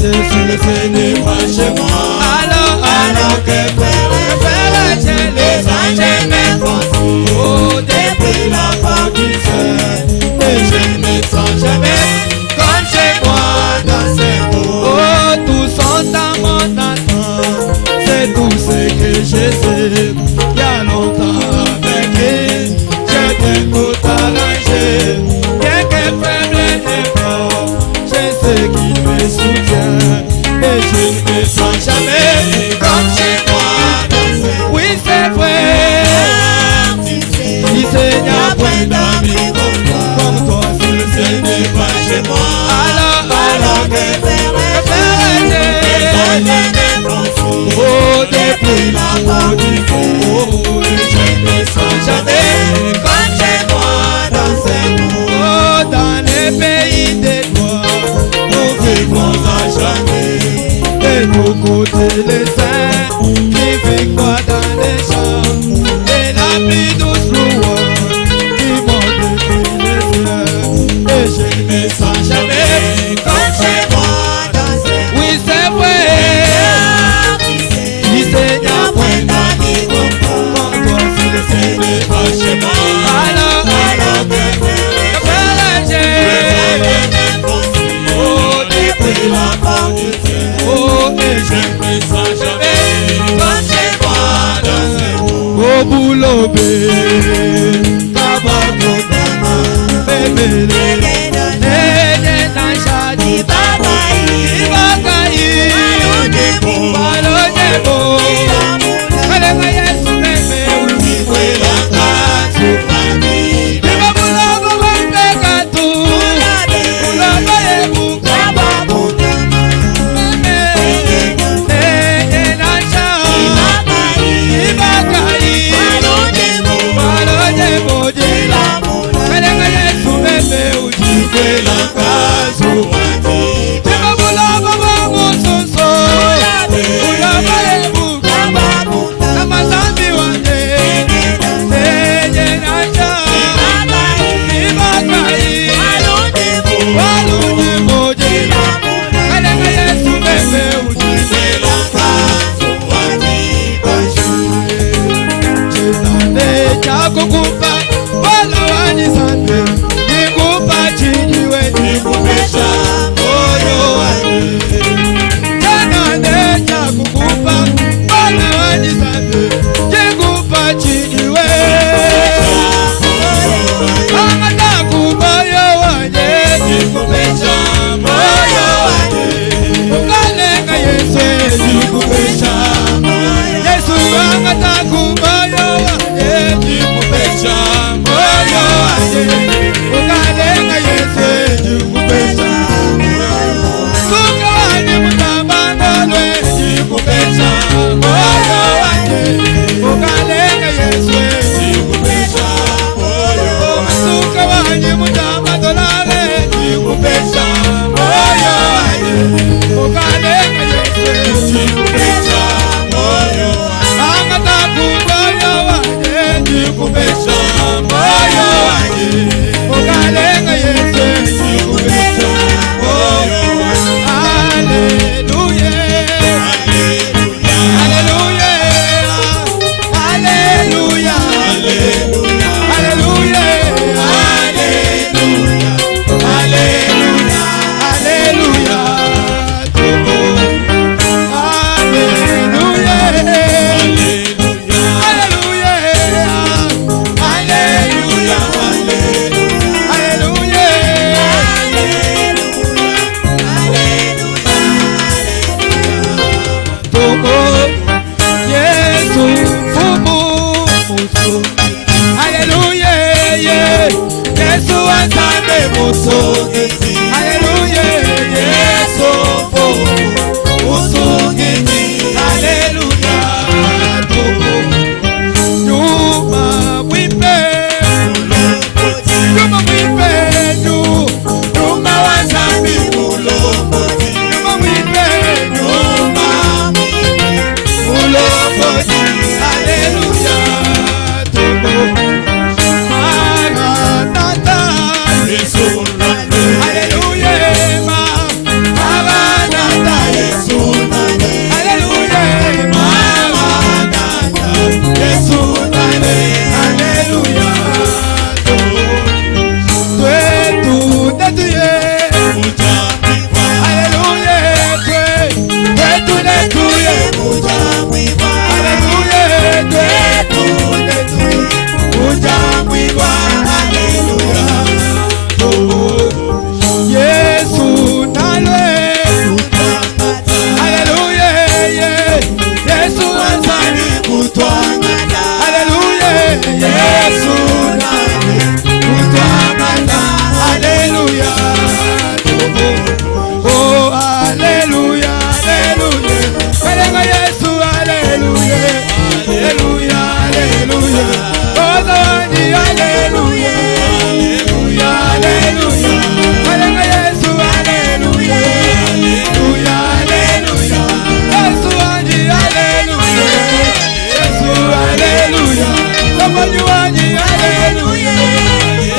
ce n'est pas chez moi. Alors que faire les anges me font oh, depuis la bâtisse. Et je ne me sens jamais comme chez moi dans ces mots. Oh, tous sont à mon attente, c'est tout ce que je sais. Il y a longtemps avec lui, j'étais tout arrangé. Bien que faible et fort, je sais qu'il me soutient. Et je ne me sens jamais comme chez moi dans ces mots. Oui, c'est vrai, il Seigneur point d'amis comme toi, ce n'est pas chez moi. Alors que oh, depuis la mort du fond, je ne sens jamais comme chez moi dans ces mots. Oh, dans les pays des gloires, nous vivons à jamais. Et nous côtés les saints, qui victoire dans les champs. Et la plus douce louange, qui monte depuis les cieux. Et je ne me sens jamais comme chez moi dans ces mots. Oui, c'est vrai. Seigneur, point d'amis comme toi, ce n'est pas chez moi. Alors oh, depuis la mort du ciel, oh, et je ne me sens jamais comme chez moi dans ces mots. Oh, boulot, bébé,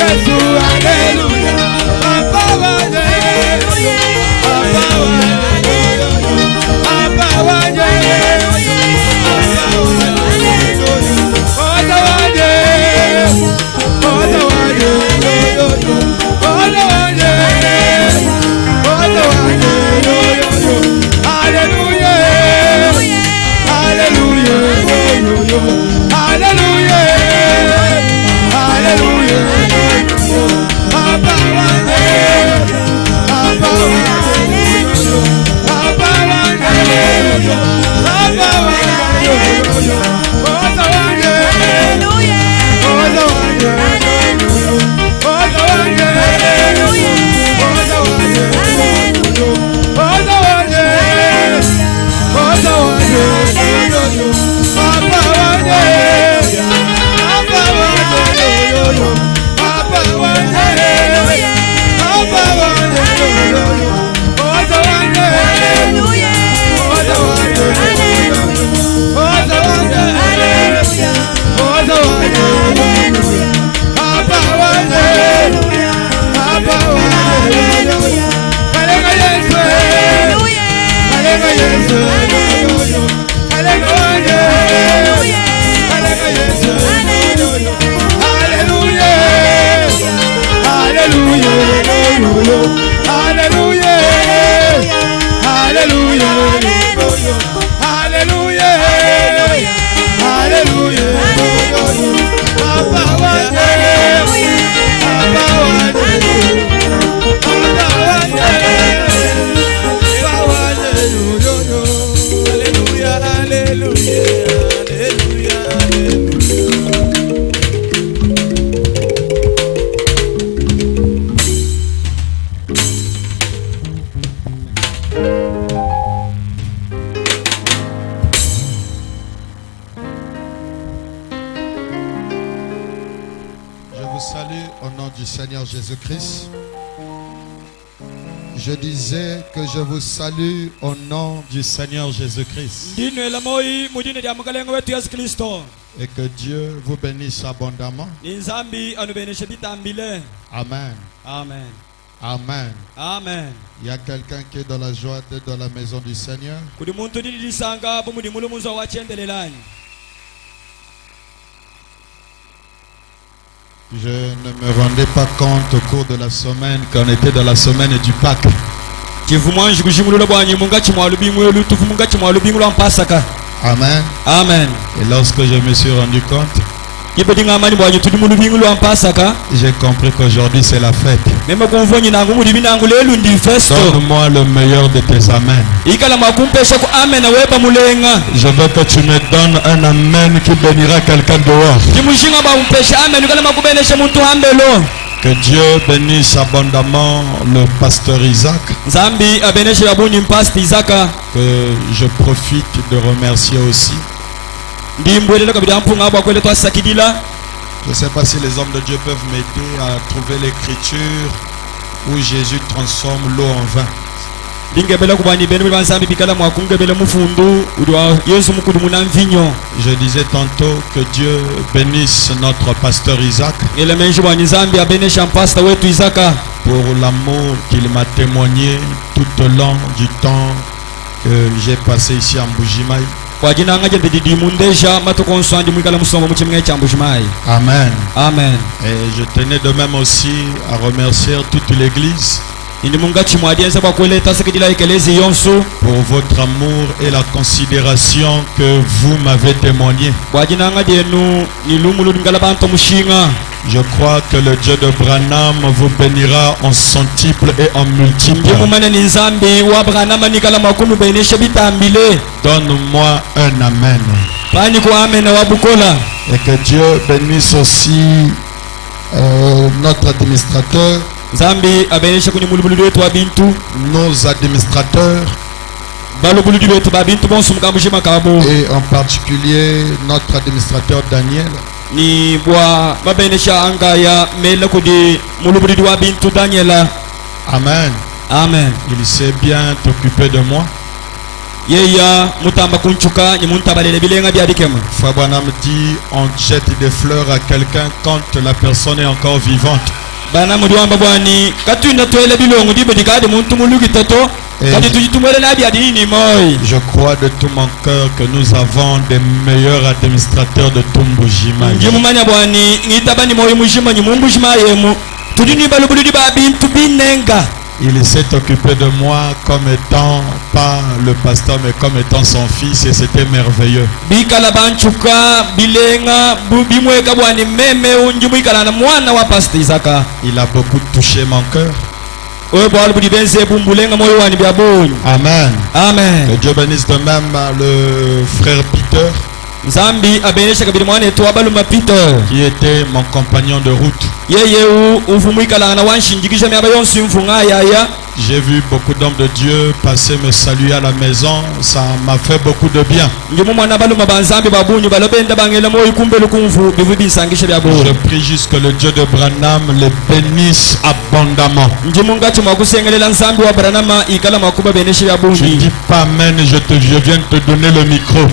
Yesu, Alléluia. Papa wanje, Papa wanje, Papa wanje, Papa wanje, Papa wanje, Papa wanje, Papa wanje, Alléluia, Alléluia, Alléluia, Alléluia. Papa wanje, Papa wanje, Papa wanje, Papa wanje, Papa wanje, Jésus-Christ. Je disais que je vous salue au nom du Seigneur Jésus-Christ. Et que Dieu vous bénisse abondamment. Amen. Amen. Amen. Amen. Il y a quelqu'un qui est dans la joie d'être dans la maison du Seigneur. Je ne me rendais pas compte au cours de la semaine qu'on était dans la semaine du Pâques. Amen. Amen. Et lorsque je me suis rendu compte, J'ai compris qu'aujourd'hui c'est la fête. Donne-moi le meilleur de tes amens. Je veux que tu me donnes un amen qui bénira quelqu'un dehors. Que Dieu bénisse abondamment le pasteur Isaac. Que je profite de remercier aussi. Je ne sais pas si les hommes de Dieu peuvent m'aider à trouver l'écriture où Jésus transforme l'eau en vin. Je disais tantôt que Dieu bénisse notre pasteur Isaac pour l'amour qu'il m'a témoigné tout au long du temps que j'ai passé ici à Mbujimayi. Amen. Amen. Et je tenais de même aussi à remercier toute l'église pour votre amour et la considération que vous m'avez témoigné. Je crois que le Dieu de Branham vous bénira en centuple et en multiple. Donne-moi un amen. Et que Dieu bénisse aussi notre administrateur, nos administrateurs, et en particulier notre administrateur Daniel. Amen. Amen. Il sait bien t'occuper de moi. yeya mutamba kunchuka nyimuntabalele bilenga byabikema. Frère Branham dit on jette des fleurs à quelqu'un quand la personne est encore vivante. Bana mudiwamba bwani katunda twele bilongo dibe dikade muntu mulugi toto kati tujitumwele na byadi ni moy. Je crois de tout mon cœur que nous avons des meilleurs administrateurs de Tumbujima. Njimumanya bwani ngitabani moyo mujima nyimumbujima yemu tudini balubuludi babintu binenga. Il s'est occupé de moi comme étant, pas le pasteur, mais comme étant son fils, et c'était merveilleux. Il a beaucoup touché mon cœur. Amen. Amen. Que Dieu bénisse de même le frère Peter, qui était mon compagnon de route. J'ai vu beaucoup d'hommes de Dieu passer me saluer à la maison, ça m'a fait beaucoup de bien. Je prie juste que le Dieu de Branham les bénisse abondamment. Je dis pas amen, je viens de te donner le micro.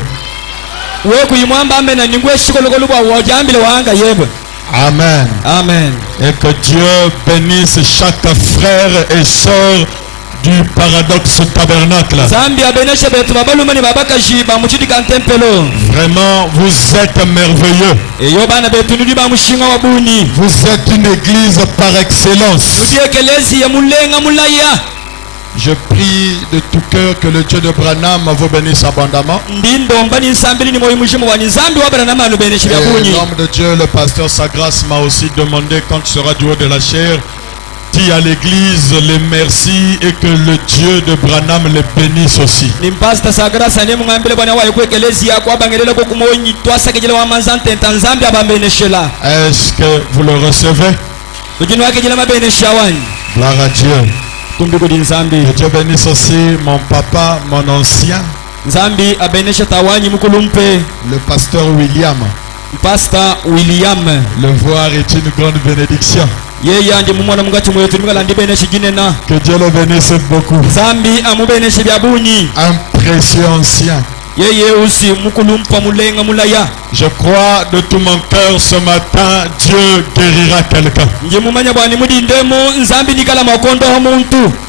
Amen. Amen. Et que Dieu bénisse chaque frère et sœur du Paradoxe Tabernacle. Vraiment, vous êtes merveilleux. Vous êtes une église par excellence. Je prie de tout cœur que le Dieu de Branham vous bénisse abondamment. Et l'homme de Dieu, le pasteur Sagras, m'a aussi demandé quand tu seras du haut de la chair, dis à l'église les merci et que le Dieu de Branham les bénisse aussi. Est-ce que vous le recevez? Gloire à Dieu. Que Dieu bénisse aussi mon papa, mon ancien, le pasteur William. Le voir est une grande bénédiction. Que Dieu le bénisse beaucoup. Un précieux ancien. Je crois de tout mon cœur ce matin, Dieu guérira quelqu'un.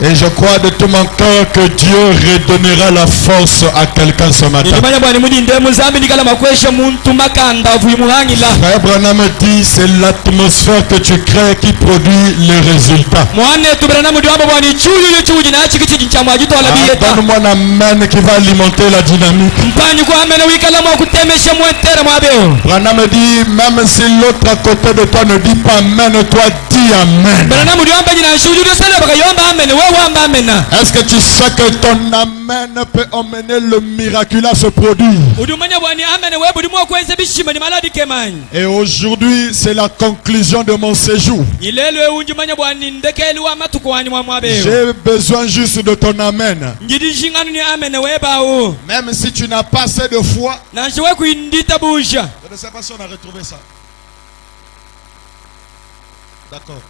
Et je crois de tout mon cœur que Dieu redonnera la force à quelqu'un ce matin. Frère Branham dit, c'est l'atmosphère que tu crées qui produit les résultats. Donne-moi un amen qui va alimenter la dynamique. Branham dit, même si l'autre à côté de toi ne dit pas amen, toi dis amen. Est-ce que tu sais que ton amen peut emmener le miracle à se produire? Et aujourd'hui, c'est la conclusion de mon séjour. J'ai besoin juste de ton amen. Même si tu n'as pas assez de foi, je ne sais pas si on a retrouvé ça. D'accord.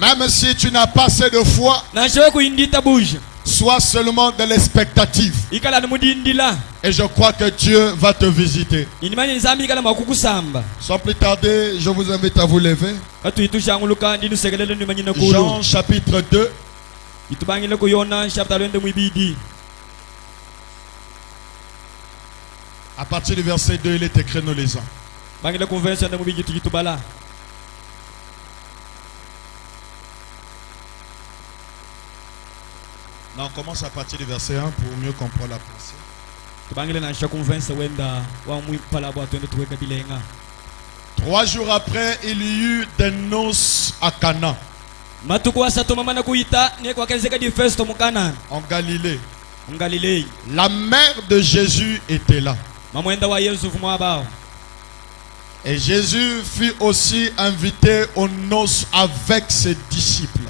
Même si tu n'as pas assez de foi, sois seulement de l'expectative. Et je crois que Dieu va te visiter. Sans plus tarder, je vous invite à vous lever. Jean chapitre 2. À partir du verset 2, il est écrit, nous lisons. Non, on commence à partir du verset 1 pour mieux comprendre la pensée. 3 jours après, il y eut des noces à Cana, en Galilée. La mère de Jésus était là. Et Jésus fut aussi invité aux noces avec ses disciples.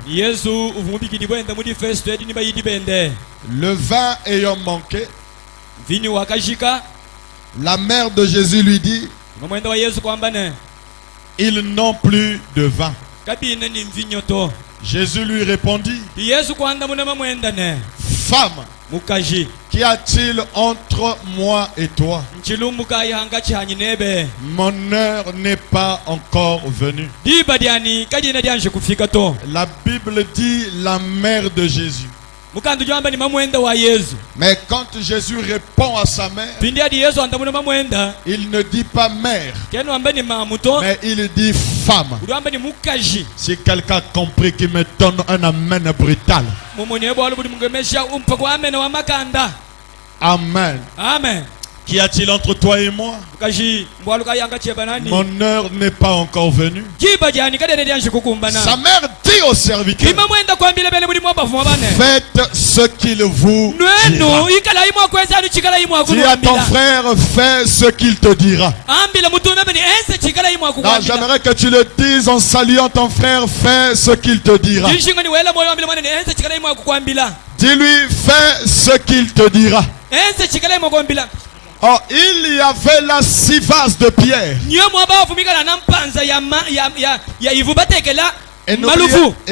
Le vin ayant manqué, la mère de Jésus lui dit, ils n'ont plus de vin. Jésus lui répondit, femme, Qu'y a-t-il entre moi et toi? Mon heure n'est pas encore venue. La Bible dit la mère de Jésus. Mais quand Jésus répond à sa mère, il ne dit pas mère, mais il dit femme. Si quelqu'un a compris, qu'il me donne un amen brutal. Amen. Amen. Qu'y a-t-il entre toi et moi? Mon heure n'est pas encore venue. Sa mère dit au serviteur, faites ce qu'il vous dira. Dis à ton frère, fais ce qu'il te dira. Non, j'aimerais que tu le dises en saluant ton frère, fais ce qu'il te dira. Dis-lui, fais ce qu'il te dira. Oh, il y avait là 6 vases de pierre. Et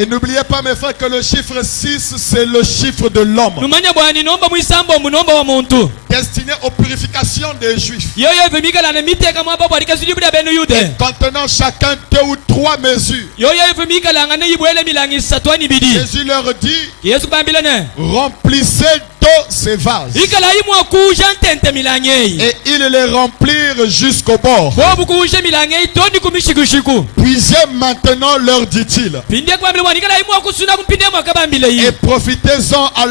n'oubliez pas, mes frères, que le chiffre 6, c'est le chiffre de l'homme, destiné aux purifications des Juifs. Et contenant chacun 2 ou 3 mesures. Jésus leur dit, remplissez d'eau ces vases. Et ils les remplirent jusqu'au bord. Puisez maintenant, leur dit-il, et profitez-en à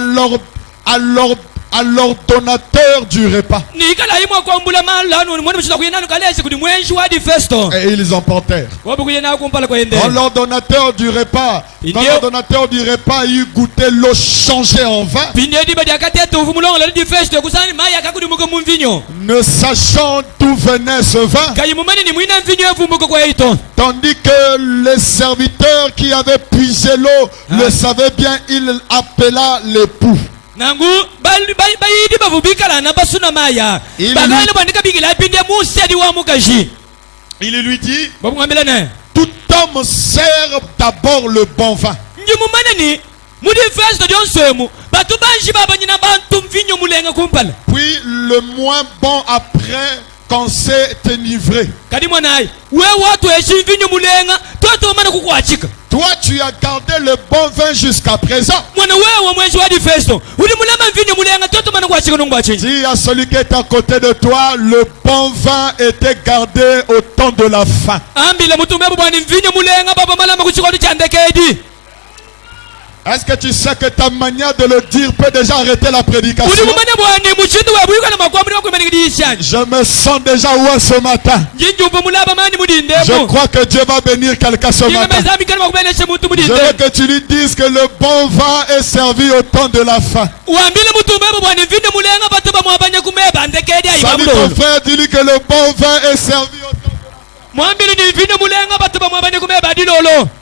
l'ordonnateur du repas. Et ils emportèrent. Quand l'ordonnateur du repas, eut goûté l'eau changée en vin, ne sachant d'où venait ce vin, tandis que les serviteurs qui avaient puisé l'eau le savaient bien, il appela l'époux. Il lui dit, tout homme sert d'abord le bon vin. Puis le moins bon après, quand c'est enivré. Toi, tu as gardé le bon vin jusqu'à présent. Dis à celui qui est à côté de toi, le bon vin était gardé au temps de la faim. Est-ce que tu sais que ta manière de le dire peut déjà arrêter la prédication? Je me sens déjà où ce matin. Je crois que Dieu va bénir quelqu'un ce matin. Je veux que tu lui dises que le bon vin est servi au temps de la faim. Salut ton frère, dis-lui que le bon vin est servi au temps de la faim.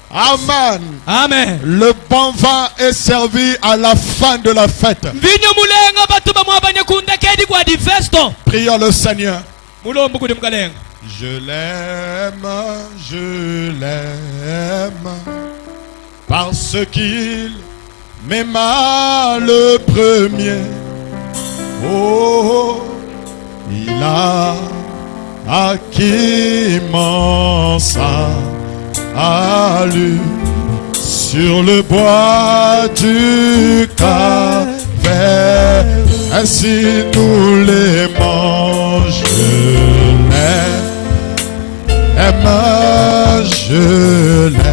Amen. Amen. Le bon vin est servi à la fin de la fête. Prions le Seigneur. Je l'aime, parce qu'il m'aima le premier. Oh, il a acquis mon salut sur le bois du Calvaire. Ainsi nous l'aimons, je l'aime,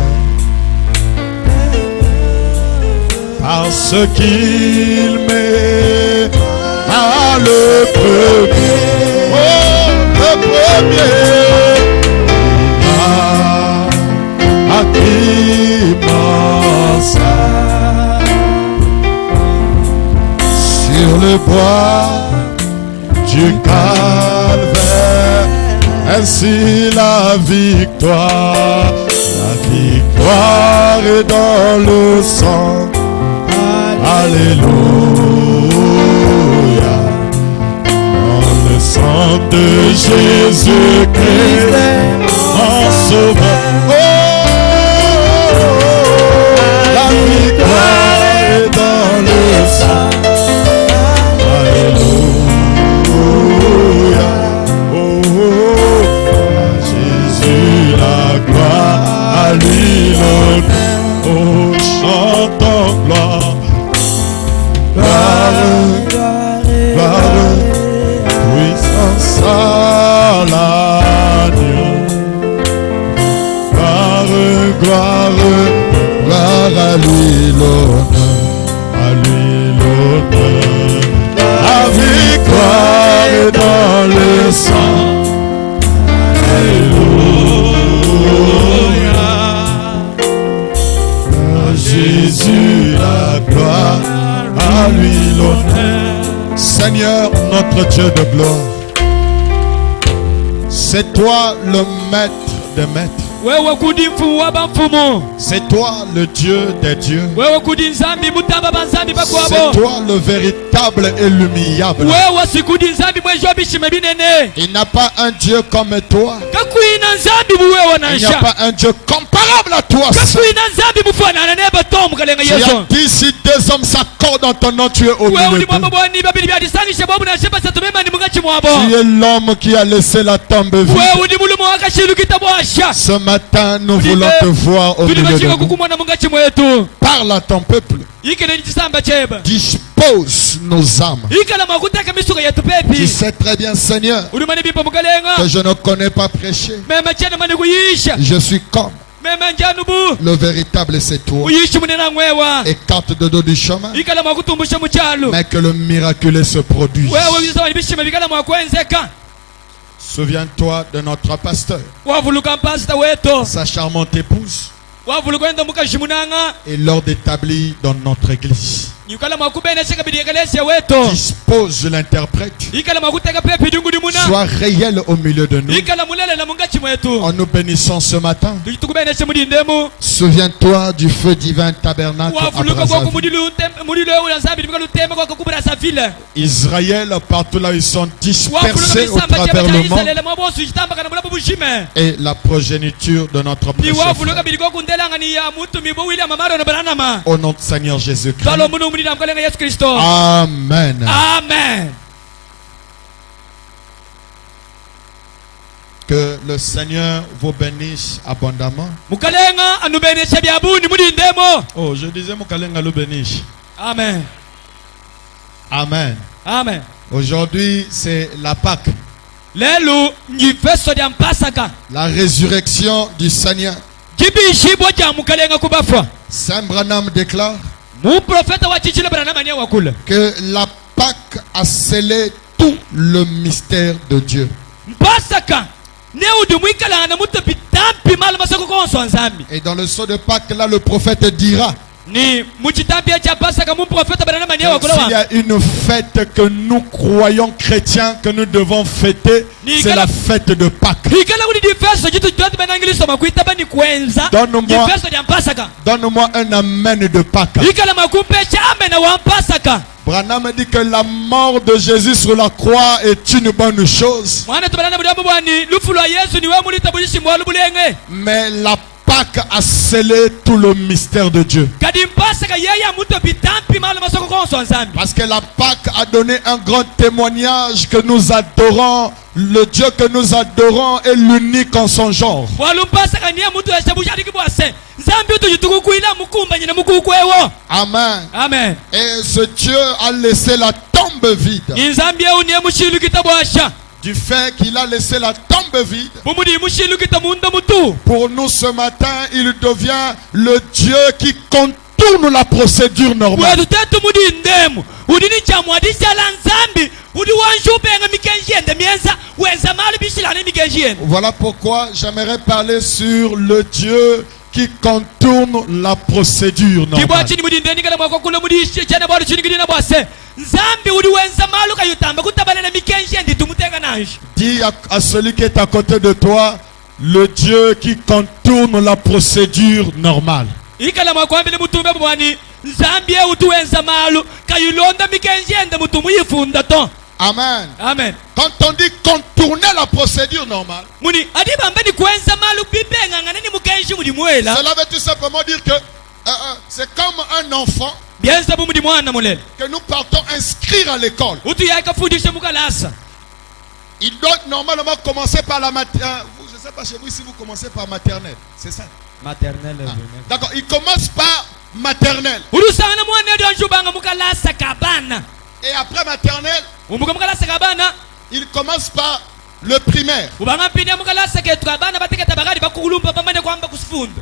parce qu'il m'aima le premier. Oh, le premier. Sur le bois du Calvaire, ainsi la victoire est dans le sang. Alléluia, dans le sang de Jésus-Christ, mon sauveur. lui l'honneur. Oh, chantons gloire. Gloire, puissance à l'agneau. Gloire, gloire à lui l'honneur, à lui l'honneur. La victoire est dans le sang. Alléluia. À Jésus la gloire, à lui l'honneur. Seigneur, notre Dieu de gloire, c'est toi le maître des maîtres. C'est toi le Dieu des dieux. C'est toi le véritable et l'humiliable. Il n'y a pas un Dieu comme toi. Il n'y a pas un Dieu comparable à toi. Tu as dit si deux hommes s'accordent en ton nom, tu es au milieu d'eux. Tu es l'homme qui a laissé la tombe vide. Ce matin, nous voulons te voir au milieu de nous. Parle à ton peuple. Dispose nos âmes. Tu sais très bien, Seigneur, que je ne connais pas prêcher. Je suis comme le véritable, c'est toi. Écarte de dos du chemin, mais que le miraculeux se produise. Souviens-toi de notre pasteur, sa charmante épouse, et l'ordre établi dans notre église. Dispose l'interprète. Sois réel au milieu de nous. En nous bénissant ce matin, souviens-toi du feu divin tabernacle à Brazzaville. Israël, partout là ils sont dispersés au travers le monde, et la progéniture de notre précieux frère. Au nom de Seigneur Jésus-Christ. Amen. Amen. Que le Seigneur vous bénisse abondamment. Oh, je disais Mukalenga le bénisse. Amen. Amen. Amen. Aujourd'hui, c'est la Pâque. La résurrection du Seigneur. Saint Branham déclare que la Pâque a scellé tout le mystère de Dieu. Et dans le sceau de Pâques, là, le prophète dira: s'il y a une fête que nous croyons chrétiens que nous devons fêter, c'est la fête de Pâques. Donne-moi un amen de Pâques. Branham dit que la mort de Jésus sur la croix est une bonne chose, mais la Pâques a scellé tout le mystère de Dieu. Parce que la Pâques a donné un grand témoignage que nous adorons. Le Dieu que nous adorons est l'unique en son genre. Amen. Amen. Et ce Dieu a laissé la tombe vide. Du fait qu'il a laissé la tombe vide, pour nous ce matin, il devient le Dieu qui contourne la procédure normale. Voilà pourquoi j'aimerais parler sur le Dieu qui contourne la procédure normale. Dis à celui qui est à côté de toi, le Dieu qui contourne la procédure normale. Amen. Amen. Quand on dit contourner la procédure normale, cela veut tout simplement dire que c'est comme un enfant que nous partons inscrire à l'école. Il doit normalement commencer par la maternelle. Je ne sais pas chez vous si vous commencez par maternelle. C'est ça. Maternelle. D'accord, il commence par maternelle. Et après maternelle, il commence par le primaire.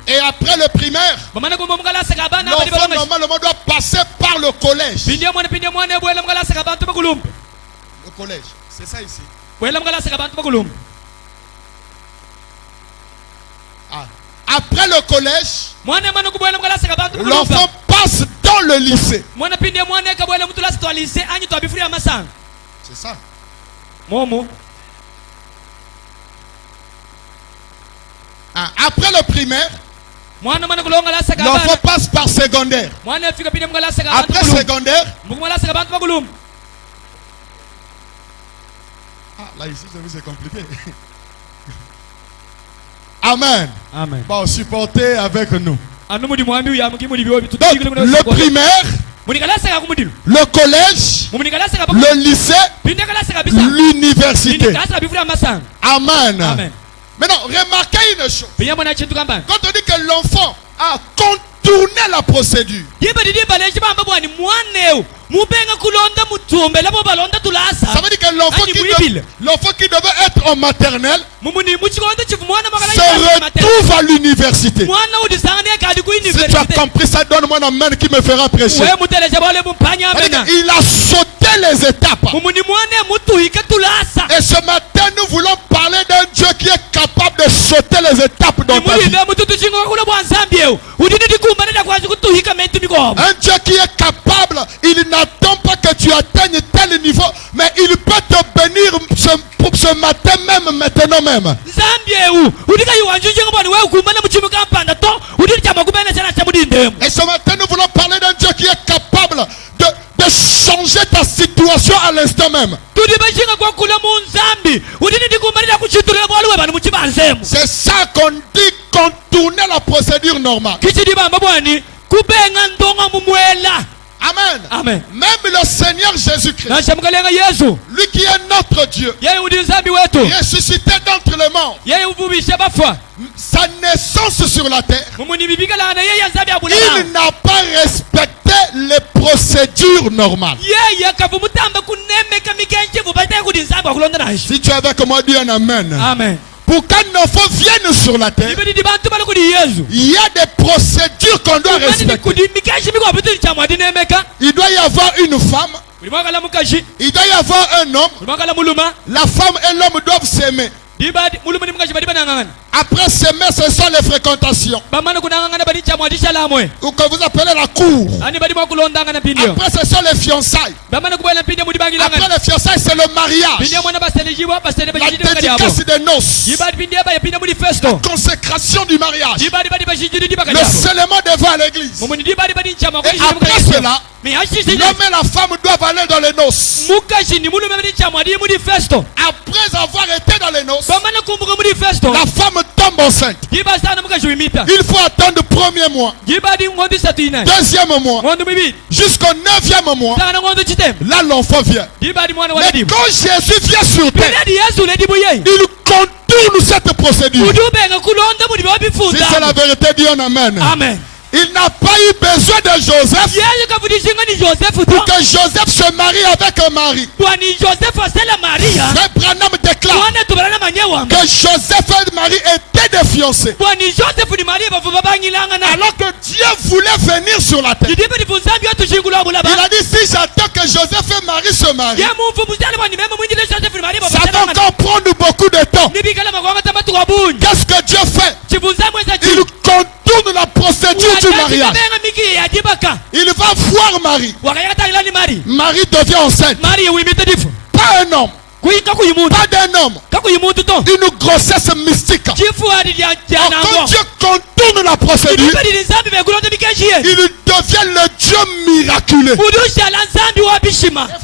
Et après le primaire, l'enfant normalement doit passer par le collège. Le collège, c'est ça ici. Après le collège, l'enfant passe dans le lycée. C'est ça. Après le primaire, l'enfant passe par secondaire. Après secondaire, là ici c'est compliqué. Amen. Amen. Bon, supportez avec nous. Donc, le primaire, le collège, le lycée, l'université. Amen. Amen. Maintenant, remarquez une chose. Quand on dit que l'enfant a contourné la procédure, ça veut dire que l'enfant qui devait être en maternelle se retrouve à l'université. Si tu as compris ça, donne-moi un amen qui me fera prêcher. Il a sauté les étapes. Et ce matin, nous voulons parler d'un Dieu qui est capable de sauter les étapes dans ta vie. Un Dieu qui est capable, il n'attend pas que tu atteignes tel niveau, mais il peut te bénir ce matin même, maintenant même. Et ce matin, nous voulons parler d'un Dieu qui est capable de changer ta situation à l'instant même. C'est ça qu'on dit contourner la procédure normale. Amen. Amen. Même le Seigneur Jésus-Christ, lui qui est notre Dieu, ressuscité d'entre les morts, sa naissance sur la terre, il n'a pas respecté les procédures normales. Si tu es avec moi, dis un amen. Amen. Pour qu'un enfant vienne sur la terre, il y a des procédures qu'on doit respecter. Il doit y avoir une femme, il doit y avoir un homme, la femme et l'homme doivent s'aimer. Après s'aimer, ce sont les fréquentations, ou que vous appelez la cour. Après, ce sont les fiançailles. Après les fiançailles, c'est le mariage, la dédicace des noces, la consécration du mariage, le scellement des vœux à l'église. Et après cela, l'homme et la femme doivent aller dans les noces. Après avoir été dans les noces, la femme tombe enceinte. Il faut attendre le premier mois, deuxième mois, jusqu'au 9e mois. Là, l'enfant vient. Mais quand Jésus vient sur terre, il contourne cette procédure. Si c'est la vérité, dis un amen. Amen. Il n'a pas eu besoin de Joseph pour que Joseph se marie avec un mari. Frère Branham déclare que Joseph et Marie étaient des fiancés, alors que Dieu voulait venir sur la terre. Il a dit, si j'attends que Joseph et Marie se marient, ça va encore prendre beaucoup de temps. Qu'est-ce que Dieu fait? Il contourne la procédure du mariage. Il va voir Marie. Marie devient enceinte. Pas un homme, pas d'un homme, une grossesse mystique. Quand Dieu contourne la procédure, il devient le Dieu miraculeux. Il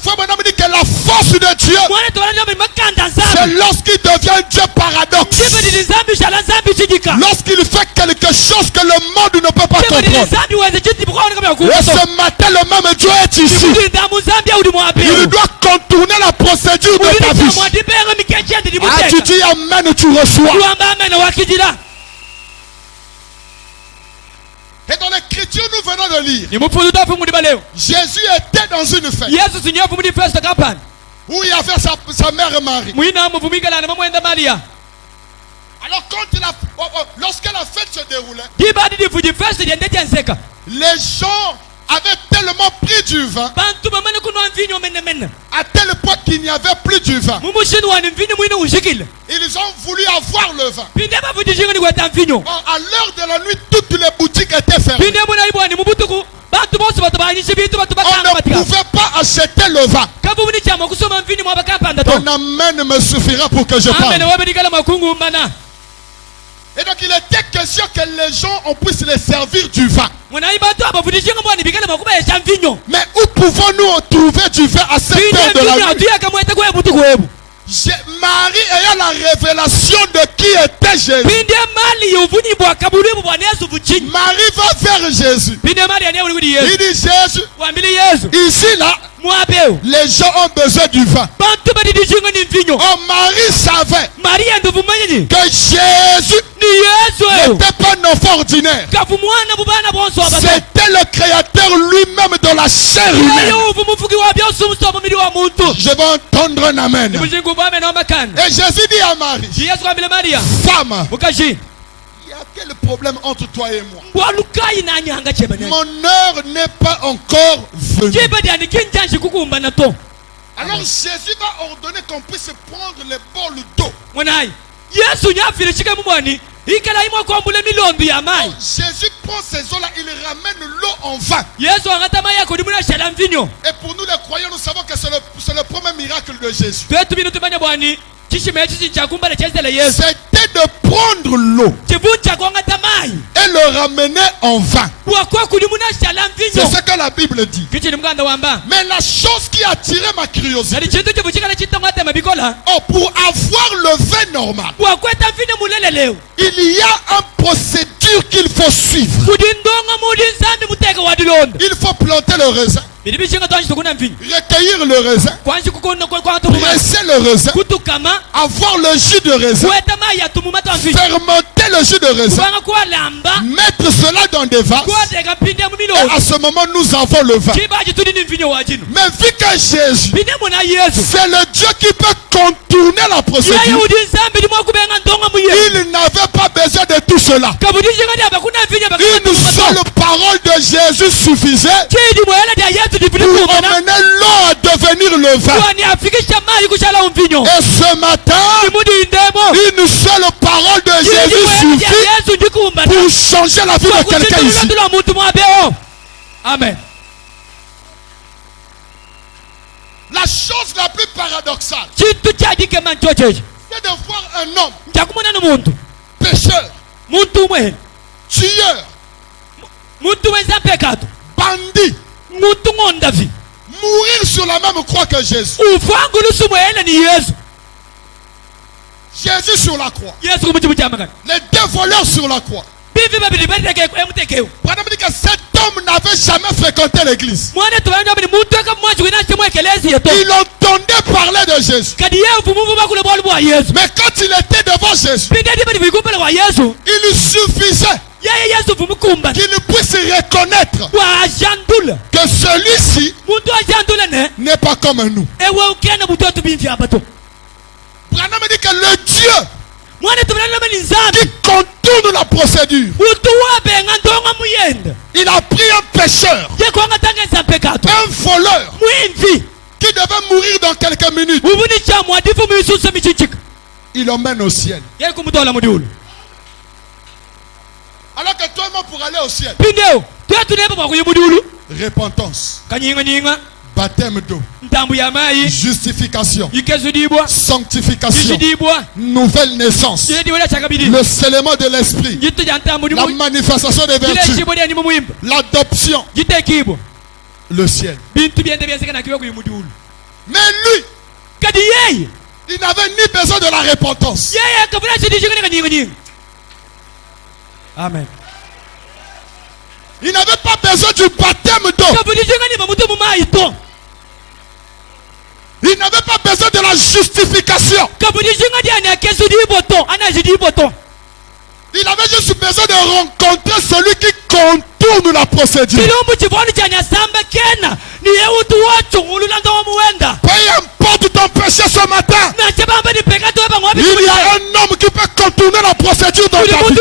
faut maintenant dire que la force de Dieu, c'est lorsqu'il devient Dieu paradoxe. Lorsqu'il fait quelque chose que le monde ne peut pas comprendre. Et ce matin, le même Dieu est ici. Il doit contourner la procédure de ta vie. Ah, tu dis amen, tu reçois. nous venons de lire, Jésus était dans une fête où il y avait sa mère Marie. Alors lorsque la fête se déroulait, les gens avaient tellement pris du vin à tel point qu'il n'y avait plus du vin. Ils ont voulu avoir le vin. Or, à l'heure de la nuit, toutes les boutiques étaient fermées. On ne pouvait pas acheter le vin. Ton amen me suffira pour que je parle. Et donc il était question que les gens on puisse les servir du vin. Mais où pouvons-nous trouver du vin à cette heure de la nuit? Marie ayant la révélation de qui était Jésus. Marie va vers Jésus. Il dit Jésus, ici là, les gens ont besoin du vin. Oh, Marie savait que Jésus n'était pas un enfant ordinaire. C'était le créateur lui-même de la chair humaine. Je vais entendre un amen. Et Jésus dit à Marie, femme, il y a quel problème entre toi et moi? Mon heure n'est pas encore venue. Alors Jésus va ordonner qu'on puisse prendre les bols d'eau. Jésus prend ces eaux-là, il ramène l'eau en vin. Et pour nous les croyants, nous savons que c'est le premier miracle de Jésus. C'était de prendre l'eau et le ramener en vin. C'est ce que la Bible dit. Mais la chose qui a attiré ma curiosité, pour avoir le vin normal, il y a une procédure qu'il faut suivre. Il faut planter le raisin, recueillir le raisin, presser le raisin, avoir le jus de raisin, fermenter le jus de raisin, mettre cela dans des vases, et à ce moment nous avons le vin. Mais vu que Jésus, c'est le Dieu qui peut contourner la procédure, il n'avait pas besoin de tout cela. Une seule parole de Jésus suffisait pour emmener l'eau à devenir le vin. Et ce matin, une seule parole de Jésus suffit pour changer la vie de quelqu'un ici. Amen. La chose la plus paradoxale, c'est de voir un homme pécheur, tueur, bandit, mourir sur la même croix que Jésus. Jésus sur la croix. Les deux voleurs sur la croix. Branham dit que cet homme n'avait jamais fréquenté l'église. Il entendait parler de Jésus. Mais quand il était devant Jésus, il suffisait qu'il puisse reconnaître que celui-ci n'est pas comme nous. Branham dit que le Dieu qui contourne la procédure, il a pris un pécheur, un voleur qui devait mourir dans quelques minutes. Il l'emmène au ciel. Alors que toi et moi, pour aller au ciel, repentance, baptême d'eau, justification, sanctification, nouvelle naissance, le scellement de l'esprit, la manifestation des vertus, l'adoption, le ciel. Mais lui, il n'avait ni besoin de la repentance. Amen. Il n'avait pas besoin du baptême d'eau. Il n'avait pas besoin de la justification. Il avait juste besoin de rencontrer celui qui contourne contourne la procédure. Peu importe ton péché ce matin, il y a un homme qui peut contourner la procédure dans ta vie.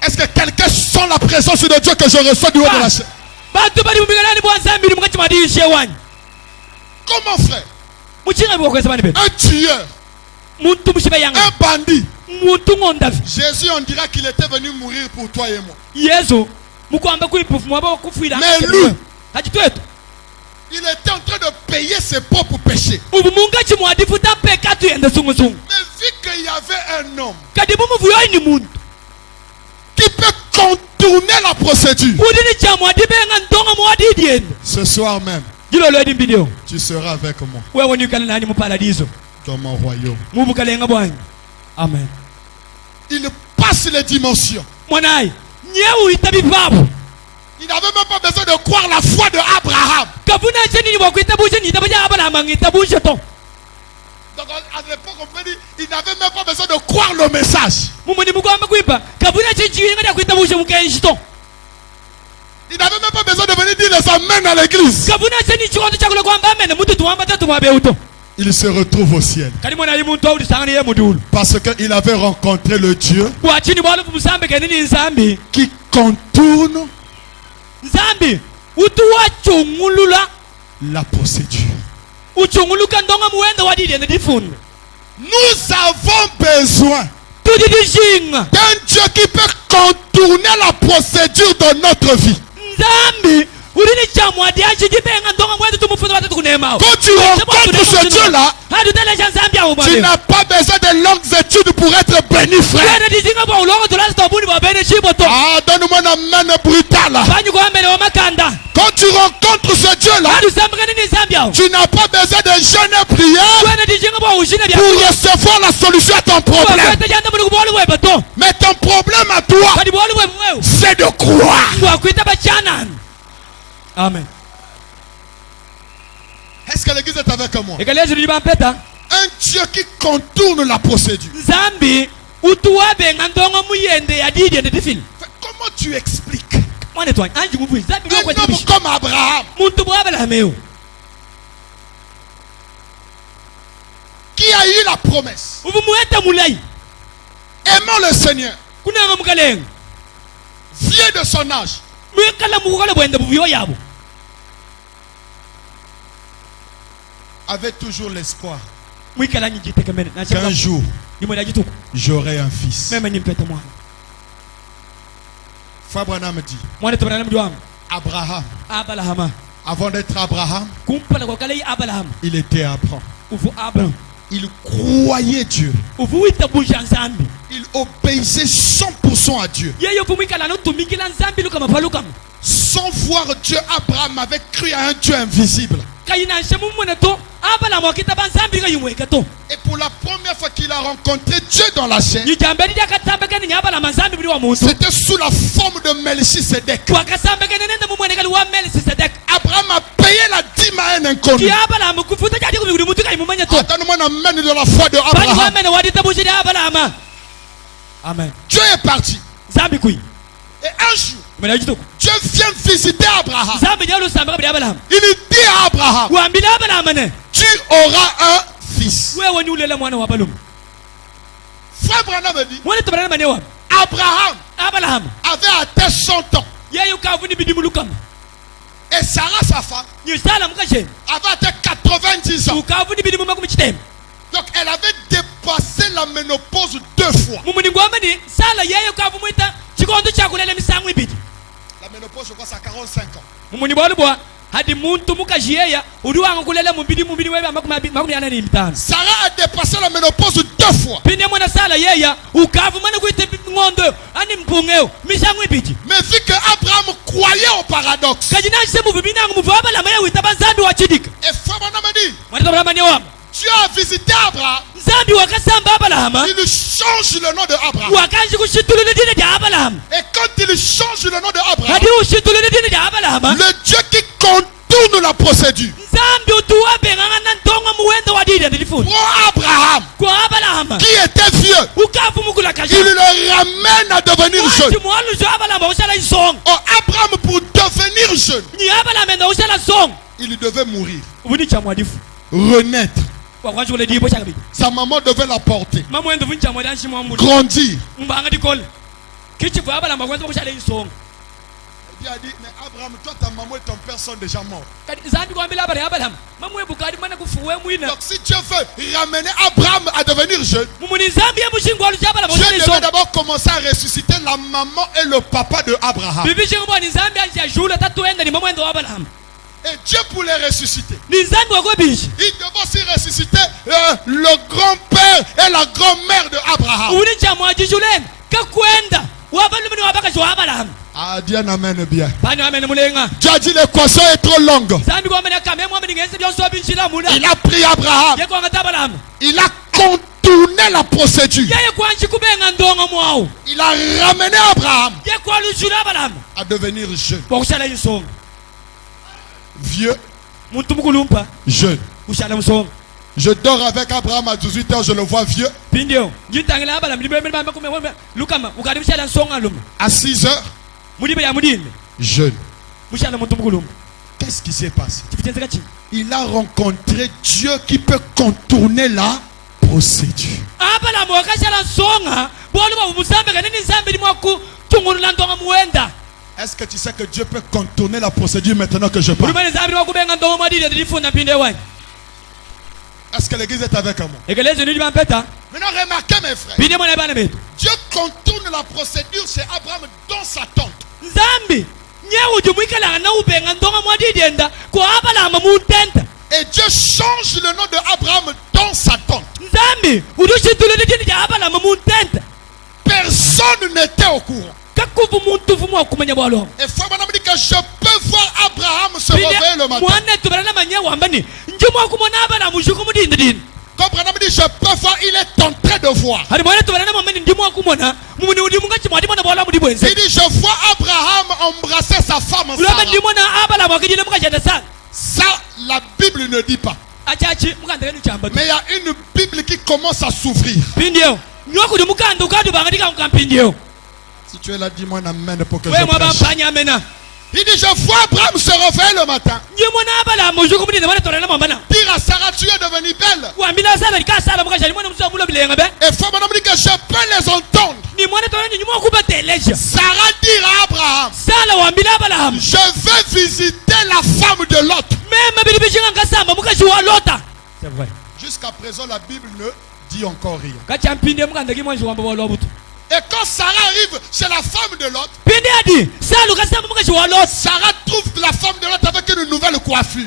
Est-ce que quelqu'un sent la présence de Dieu que je reçois du haut de la chaîne? Comment frère? Un tueur, un bandit. Jésus, on dira qu'il était venu mourir pour toi et moi. Mais lui, il était en train de payer ses propres péchés. Mais vu qu'il y avait un homme qui peut contourner la procédure, ce soir même, tu seras avec moi dans mon royaume. Amen. Il passe les dimensions. Il n'avait même pas besoin de croire la foi de Abraham. Donc à l'époque on peut dire, il n'avait même pas besoin de croire le message. Il n'avait même pas besoin de venir dire les amens à l'église. Il se retrouve au ciel. Parce qu'il avait rencontré le Dieu qui contourne la procédure. Nous avons besoin d'un Dieu qui peut contourner la procédure de notre vie. Quand tu rencontres ce Dieu-là, tu n'as pas besoin de longues études pour être béni, frère. Ah, donne-moi un amen brutal. Quand tu rencontres ce Dieu-là, tu n'as pas besoin de jeûner et prier pour recevoir la solution à ton problème. Mais ton problème à toi, c'est de croire. Amen. Est-ce que l'église est avec moi? Un Dieu qui contourne la procédure. Comment tu expliques un homme comme Abraham qui a eu la promesse, aimant le Seigneur, vieux de son âge, avait toujours l'espoir qu'un jour j'aurai un fils. Fabrana me dit, Abraham, avant d'être Abraham, il était Abraham. Il croyait Dieu. Il obéissait 100% à Dieu. Sans voir Dieu, Abraham avait cru à un Dieu invisible. Et pour la première fois qu'il a rencontré Dieu dans la chair, c'était sous la forme de Melchisedec. Abraham a payé la dîme à un inconnu. Donne-moi un amen de la foi de Abraham. Amen. Dieu est parti. Et un jour, Dieu vient visiter Abraham. Il dit à Abraham, tu auras un fils. Frère Branham me dit, Abraham avait atteint 100 ans. Et Sarah, sa femme, avait atteint 90 ans. Donc elle avait dépassé la ménopause 2 fois. La ménopause, je crois, c'est à 45 ans. Sarah a dépassé la ménopause 2 fois. Mais vu que Abraham croyait au paradoxe, et Fabrana me dit, Dieu a visité Abraham. Il change le nom de Abraham. Et quand il change le nom de Abraham, le Dieu qui contourne la procédure Pour Abraham, qui était vieux, il le ramène à devenir jeune. Oh, Abraham, pour devenir jeune, il devait mourir, renaître. Sa maman devait la porter, grandir. Il a dit, mais Abraham, toi, ta maman et ton père sont déjà morts. Donc si Dieu veut ramener Abraham à devenir jeune, Dieu devait d'abord commencer à ressusciter la maman et le papa de Abraham. Et Dieu pour les ressusciter, il devait aussi ressusciter le grand-père et la grand-mère de Abraham. Ah, Dieu n'amène bien. Tu as dit l'équation est trop longue. Il a pris Abraham. Il a contourné la procédure. Il a ramené Abraham à devenir jeune. Vieux, jeune. Je dors avec Abraham à 18h, je le vois vieux. À 6h, jeune. Qu'est-ce qui s'est passé? Il a rencontré Dieu qui peut contourner la procédure. Est-ce que tu sais que Dieu peut contourner la procédure maintenant que je parle? Est-ce que l'église est avec moi? Maintenant remarquez mes frères. Dieu contourne la procédure chez Abraham dans sa tente. Et Dieu change le nom de Abraham dans sa tente. Personne n'était au courant. Et frère Branham dit que je peux voir Abraham se réveiller le matin. Comme Branham dit, je peux voir, il est en train de voir. Il dit, je vois Abraham embrasser sa femme Sarah. Ça, la Bible ne dit pas. Mais il y a une Bible qui commence à s'ouvrir. Si tu es là, dis-moi un amen pour que je prêche. Il dit, je vois Abraham se réveiller le matin. Dire à Sarah, tu es devenue belle. Et Femme dit que je peux les entendre. Sarah dit à Abraham, je vais visiter la femme de Lot. C'est vrai. Jusqu'à présent, la Bible ne dit encore rien. Et quand Sarah arrive chez la femme de Lot, Sarah trouve la femme de Lot avec une nouvelle coiffure.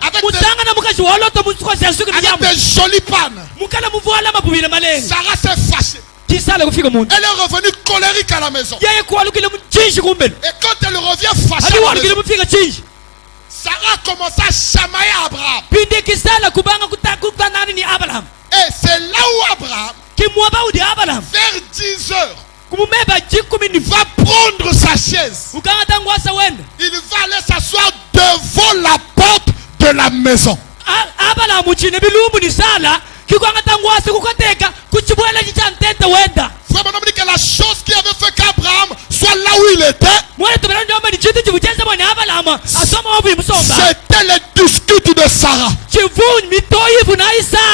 Avec des jolies pannes. Sarah s'est fâchée. Elle est revenue colérique à la maison. Et quand elle revient fâchée à la maison, Sarah commence à chamailler Abraham. Et c'est là où Abraham, vers 10 heures, va prendre sa chaise. Il va aller s'asseoir devant la porte de la maison. Frère Branham dit que la chose qui avait fait qu'Abraham soit là où il était, c'était les discutes de Sarah.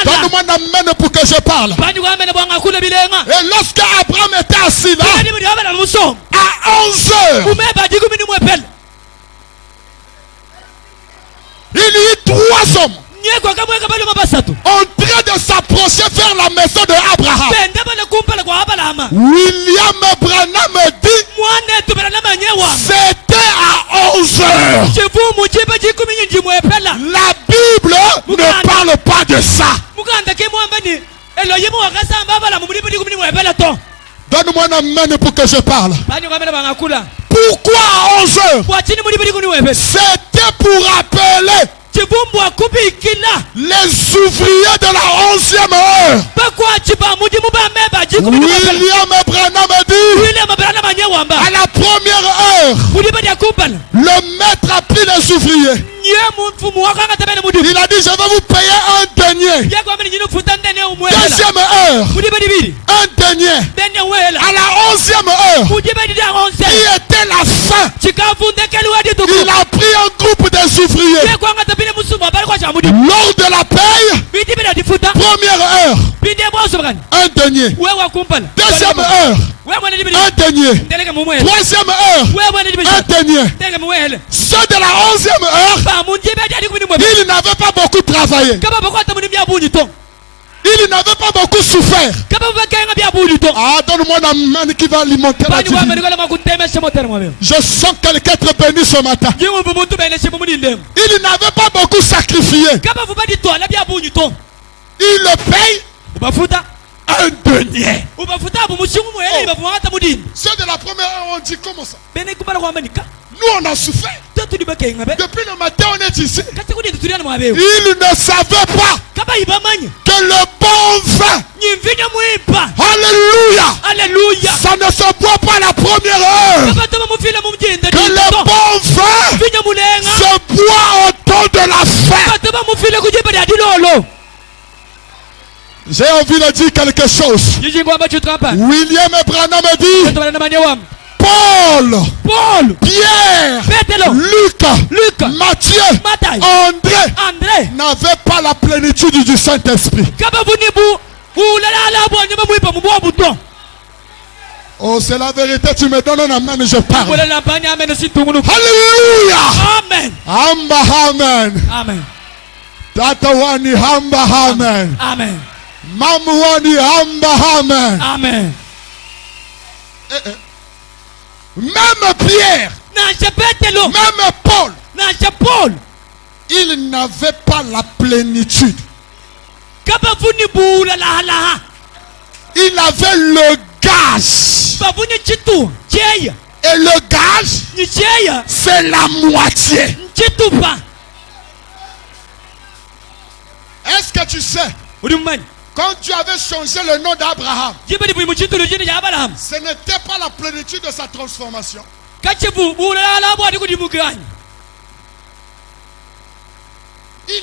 Donne-moi un amen pour que je parle. Et lorsque Abraham était assis là, à 11 heures, il y eut 3 hommes en train de s'approcher vers la maison de Abraham. William Branham dit, c'était à 11 heures. La Bible ne parle pas de ça. Donne-moi un amen pour que je parle. Pourquoi à 11 heures? C'était pour appeler les ouvriers de la 11e heure. William Branham dit, à la première heure, le maître a pris les ouvriers vais vous payer un denier. Deuxième heure, un denier. À la 11e heure, qui était la fin, il a pris un groupe des ouvriers. Lors de la paye, première heure, un denier. Deuxième heure, un denier. Troisième heure, un denier. Ceux de la 11e heure, ils n'avaient pas beaucoup travaillé. Il n'avait pas beaucoup souffert. Ah, donne-moi la main qui va alimenter la divinité. Je sens quelqu'un être béni ce matin. Il n'avait pas beaucoup sacrifié. Il le paye un denier. Ceux de la première heure ont dit comment ça? Nous on a souffert. Depuis le matin on est ici. Il ne savait pas que le bon vin, alléluia, ça ne se boit pas la première heure. Que le bon vin se boit au temps de la fin. J'ai envie de dire quelque chose. William et Branham me dit Paul, Pierre, Luc, Matthieu, André n'avaient pas la plénitude du Saint-Esprit. Oh, c'est la vérité, tu me donnes un amen, je parle. Alléluia. Amen. Amba, amen. Amen. Tata wani hamba, amen. Amen. Mamu wani hamba, amen. Amen. Même Pierre, même Paul, ils n'avaient pas la plénitude. Il avait le gage. Et le gage, c'est la moitié. Est-ce que tu sais, quand tu avais changé le nom d'Abraham, ce n'était pas la plénitude de sa transformation. Il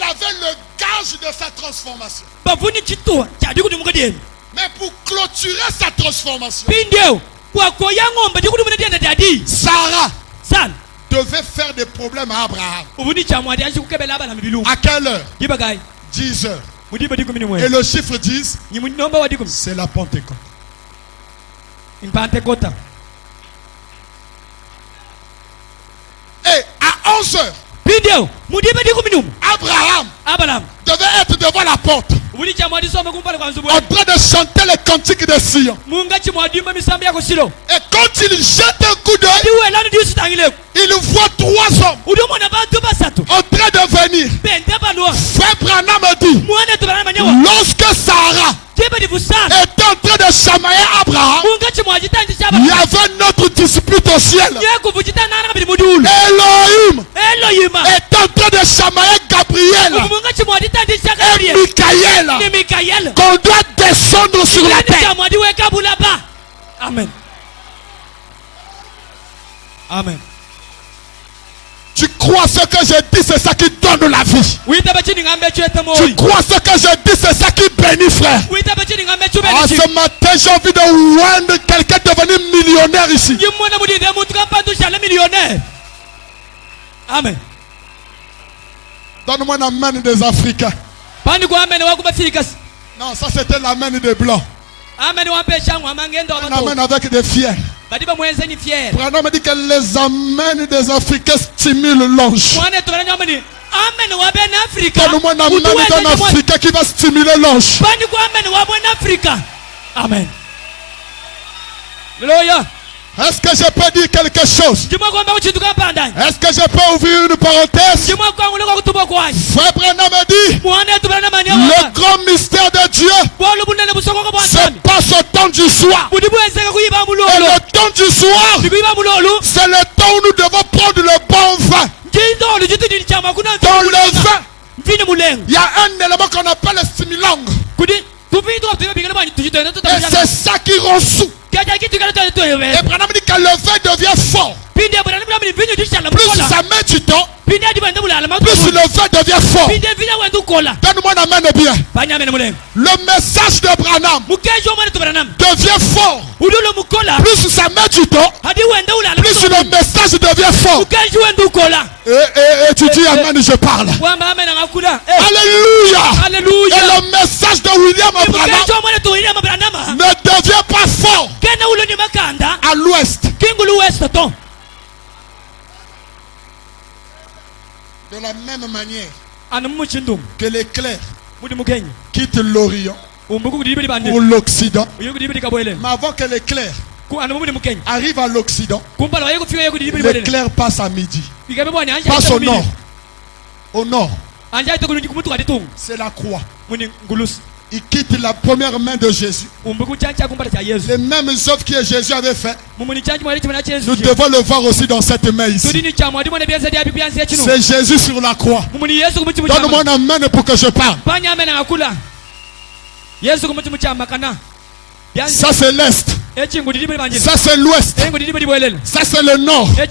avait le gage de sa transformation. Mais pour clôturer sa transformation, Sarah devait faire des problèmes à Abraham. À quelle heure? 10 heures. Et le chiffre 10, c'est la Pentecôte. Et à 11 heures, Abraham devait être devant la porte en train de chanter les cantiques de Sion. Et quand il jette un coup d'œil, il voit 3 hommes en train de venir. Frère Branham me dit, lorsque Sarah était en train de chamailler Abraham, il y avait notre dispute au ciel. Elohim est en train de chamailler Gabriel et Michael, qu'on doit descendre sur la terre. Amen. Amen. Tu crois ce que je dis, c'est ça qui donne la vie. Tu crois ce que je dis, c'est ça qui bénit, frère. Ah, ce matin, j'ai envie de rendre quelqu'un devenir millionnaire ici. Amen. Donne-moi la main des Africains. Non, ça c'était la main des Blancs. Un amen avec des fiers. Branham dit que les amens des Africains stimulent l'ange. Donne-moi la main d'un Africain qui va stimuler l'ange. Amen. Est-ce que je peux dire quelque chose? Est-ce que je peux ouvrir une parenthèse? Frère Branham dit, le grand mystère de Dieu se passe au temps du soir. Et le temps du soir, c'est le temps où nous devons prendre le bon vin. Dans le vin, il y a un élément qu'on appelle le stimulant. Et c'est ça qui rend sous. Et Branham dit que le vin devient fort. Plus ça met du temps, plus plus le vin devient fort. Donne-moi la main de bien. Le message de Branham devient fort. Plus ça met du temps, plus le message devient fort. Et tu dis amen, je parle. Alléluia. Et le message de William Branham ne devient pas fort à l'ouest. De la même manière que l'éclair quitte l'Orient ou l'Occident, mais avant que l'éclair arrive à l'Occident, l'éclair passe à midi, passe au nord. Au nord, c'est la croix. Il quitte la première main de Jésus. Les mêmes œuvres que Jésus avait fait, nous devons le voir aussi dans cette main ici. C'est Jésus sur la croix. Donne-moi un amen pour que je parle. Ça c'est l'Est. Ça c'est l'Ouest. Ça c'est le Nord. Mais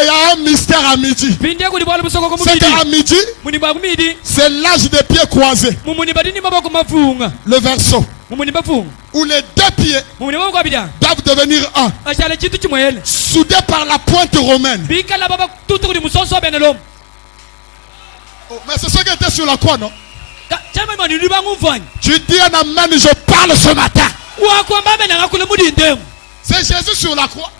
il y a un mystère à midi. C'est qu'à midi, c'est l'âge des pieds croisés. Le verso. Où les deux pieds doivent devenir un. Soudés par la pointe romaine. Oh, mais c'est ce qui était sur la croix, non? Tu dis un amen, je parle ce matin. C'est Jésus sur la croix.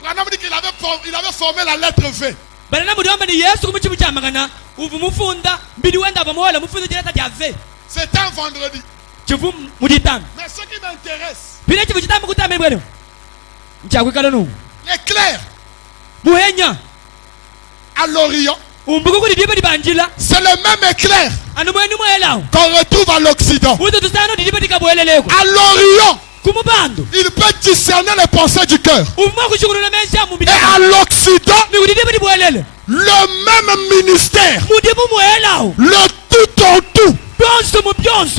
Branham dit qu'il avait formé la lettre V. C'était un vendredi. Mais ce qui m'intéresse, l'éclair à l'Orient, c'est le même éclair qu'on retrouve à l'Occident. À l'Orient, il peut discerner les pensées du cœur. Et à l'Occident, le même ministère, le tout en tout,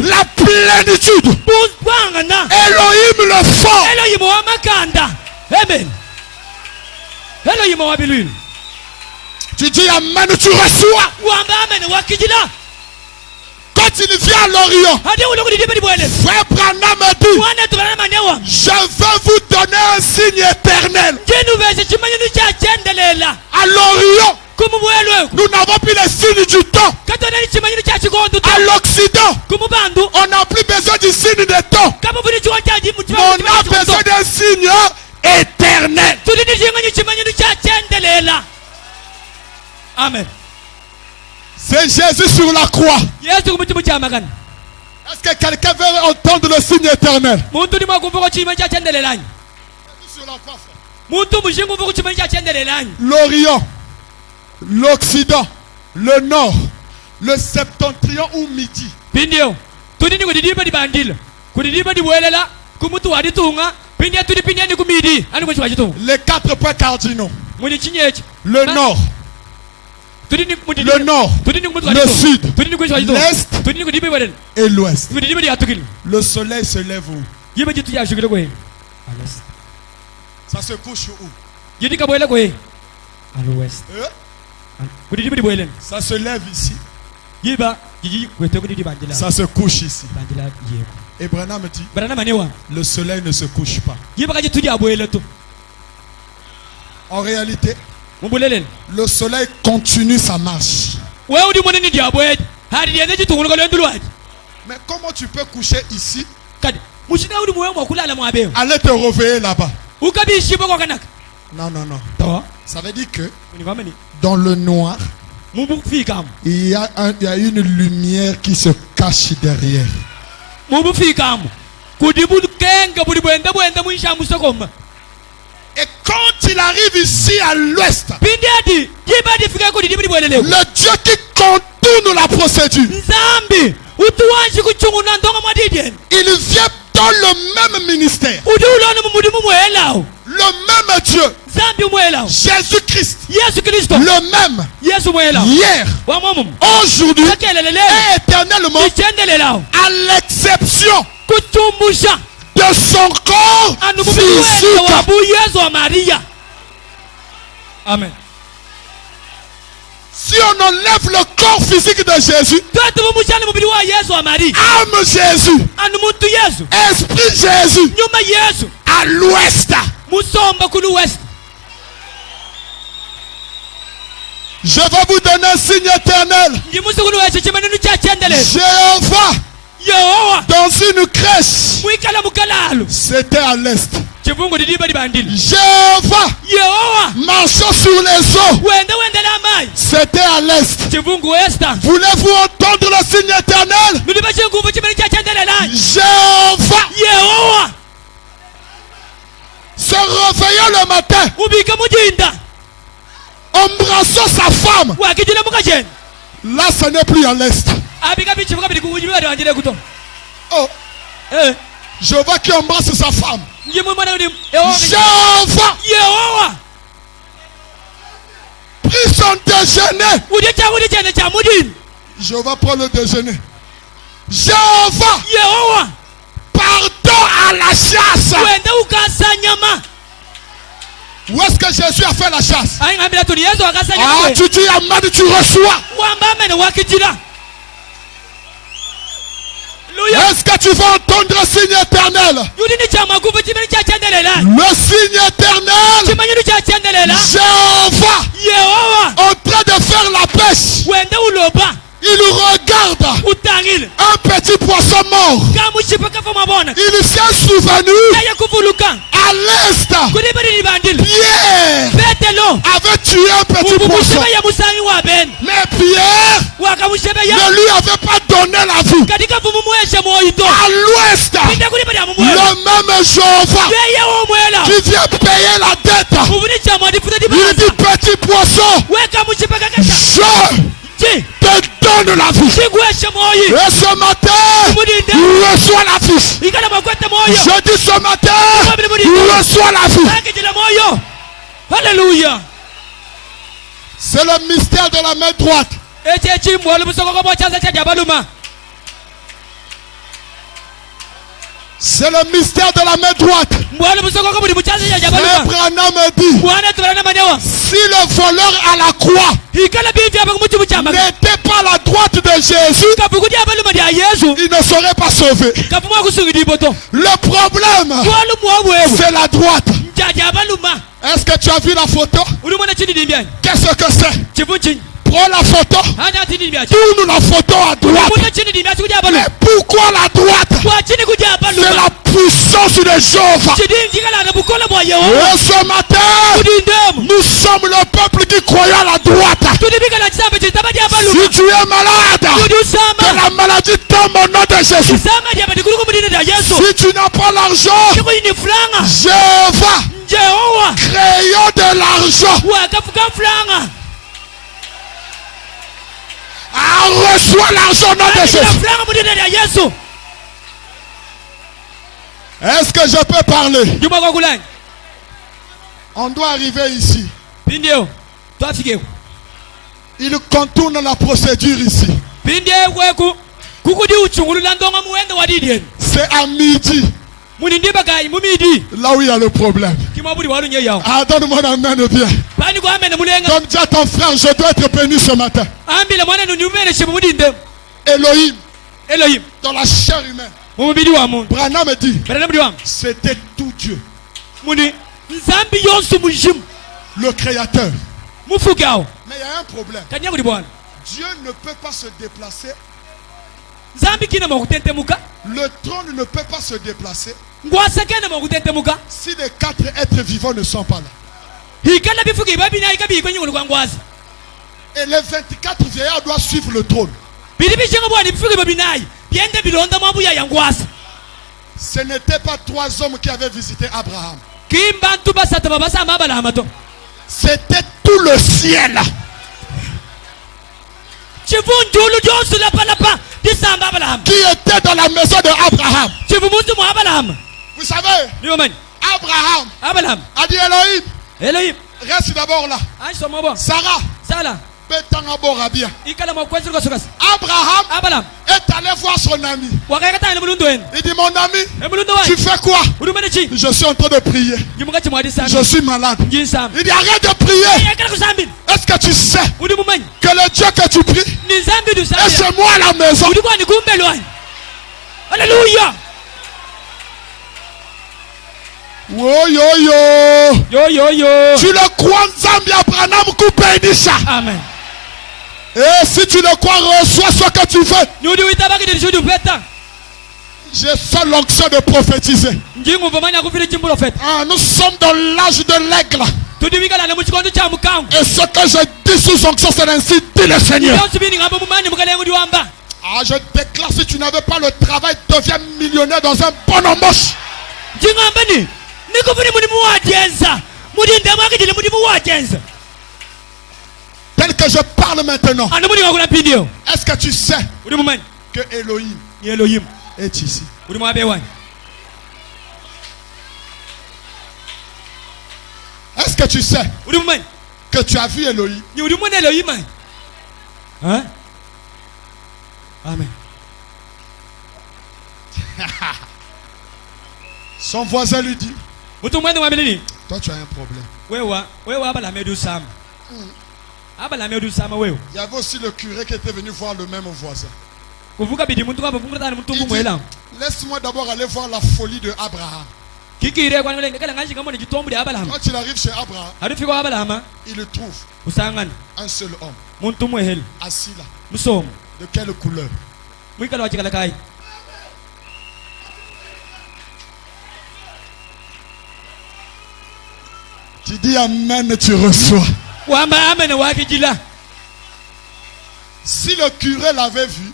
la plénitude, Elohim le fort. Amen. Tu dis amen, tu reçois. Quand il vient à l'Orient, frère Branham a dit, je veux vous donner un signe éternel. À l'Orient, nous n'avons plus les signes du temps. À l'Occident, on n'a plus besoin du signe des temps. Mais on a besoin d'un signe éternel. Amen. C'est Jésus sur la croix. Est-ce que quelqu'un veut entendre le signe éternel? L'Orient, l'Occident, le Nord, le Septentrion ou Midi. Les 4 points cardinaux. Le Nord. Le Nord, le Sud, l'Est et l'Ouest. Le soleil se lève où? Ça se couche où? À l'Ouest. Ça se lève ici. Ça se couche ici. Et Branham dit, le soleil ne se couche pas. En réalité, le soleil continue sa marche. Mais comment tu peux coucher ici, aller te réveiller là-bas? Non, non, non. Ça veut dire que dans le noir, il y a une lumière qui se cache derrière. Et quand il arrive ici à l'ouest, le Dieu qui contourne la procédure, il vient dans le même ministère, le même Dieu, Jésus-Christ, le même hier, aujourd'hui et éternellement, à l'exception de son corps physique. Amen. Si on enlève le corps physique de Jésus, âme Jésus, esprit Jésus, à l'ouest. Je vais vous donner un signe éternel. Jéhovah, dans une crèche, c'était à l'est. Jéhovah, marchant sur les eaux, c'était à l'est. Voulez-vous entendre le signe éternel? Jéhovah, se réveillant le matin, embrassant sa femme. Là, ce n'est plus à l'est. Oh. Jéhovah qui embrasse sa femme. Jéhovah prit son déjeuner. Jéhovah prend le déjeuner. Jéhovah partons à la chasse. Où est-ce que Jésus a fait la chasse? Ah, tu dis Amen, tu reçois. Est-ce que tu vas entendre le signe éternel? Le signe éternel. Jéhovah en train de faire la pêche. Il regarde un petit poisson mort. Il s'est souvenu à l'est. Pierre avait tué un petit poisson. Mais Pierre ne lui avait pas donné la vie. À l'ouest, le même Jéhovah qui vient payer la dette. Il dit petit poisson, je te donne la vie. Et ce matin, reçois la vie. Je dis ce matin, reçois la vie. Alléluia. C'est le mystère de la main droite. C'est le mystère de la main droite. Frère Branham dit, si le voleur à la croix n'était pas à la droite de Jésus, il ne serait pas sauvé. Le problème, c'est la droite. Est-ce que tu as vu la photo? Qu'est-ce que c'est? Prends la photo, tourne la photo à droite. Mais pourquoi la droite? C'est la puissance de Jéhovah. Et ce matin, nous sommes le peuple qui croit à la droite. Si tu es malade, que la maladie tombe au nom de Jésus. Si tu n'as pas l'argent, Jéhovah, créons de l'argent. Ah, reçois l'argent au nom de Jésus. Est-ce que je peux parler? On doit arriver ici. Il contourne la procédure ici. C'est à midi. Là où il y a le problème. Ah, donne-moi la main de bien. Comme dit à ton frère, je dois être béni ce matin. Elohim, dans la chair humaine. Branham me dit, c'était tout Dieu. Le créateur. Mais il y a un problème. Dieu ne peut pas se déplacer. Le trône ne peut pas se déplacer si les 4 êtres vivants ne sont pas là. Et les 24 vieillards doivent suivre le trône. Ce n'était pas 3 hommes qui avaient visité Abraham. C'était tout le ciel. Qui était dans la maison d'Abraham. Vous savez, Abraham a dit Elohim, reste d'abord là. Sarah, Abraham est allé voir son ami. Il dit, mon ami, tu fais quoi? Je suis en train de prier. Je suis malade. Il dit, arrête de prier. Est-ce que tu sais que le Dieu que tu pries est chez moi à la maison? Alléluia. Oh, yo, yo. Tu le crois, Nzambi Abraham Koupédisha. Amen. Et si tu le crois, reçois ce que tu veux. J'ai seule l'onction de prophétiser. Nous sommes dans l'âge de l'aigle. Et ce que je dis sous onction, c'est ainsi dit le Seigneur. Je déclare, si tu n'avais pas le travail, deviens millionnaire dans un bon embauche. Tel que je parle maintenant, est-ce que tu sais que Elohim est ici? Est-ce que tu sais que tu as vu Elohim? Hein? Amen. Son voisin lui dit, toi tu as un problème. Il y avait aussi le curé qui était venu voir le même voisin. Il dit, laisse-moi d'abord aller voir la folie de Abraham. Quand il arrive chez Abraham, il le trouve un seul homme assis là. De quelle couleur? Tu dis amen, tu reçois. Si le curé l'avait vu,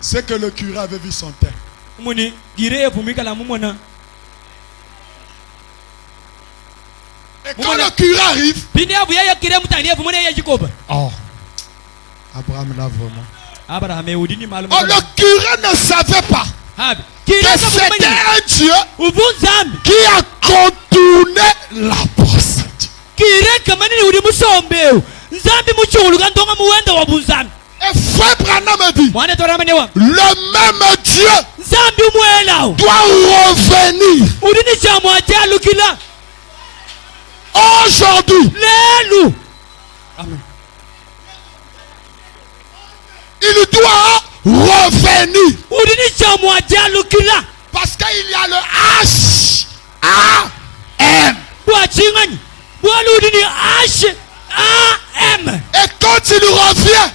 c'est que le curé avait vu son terre. Et quand le curé arrive, oh, Abraham là vraiment. Oh, le curé ne savait pas que c'était un Dieu qui a contourné la procédure. Et frère Branham me dit, le même Dieu doit revenir aujourd'hui. Il doit revenir. Parce qu'il y a le H-A-M. Et quand il revient,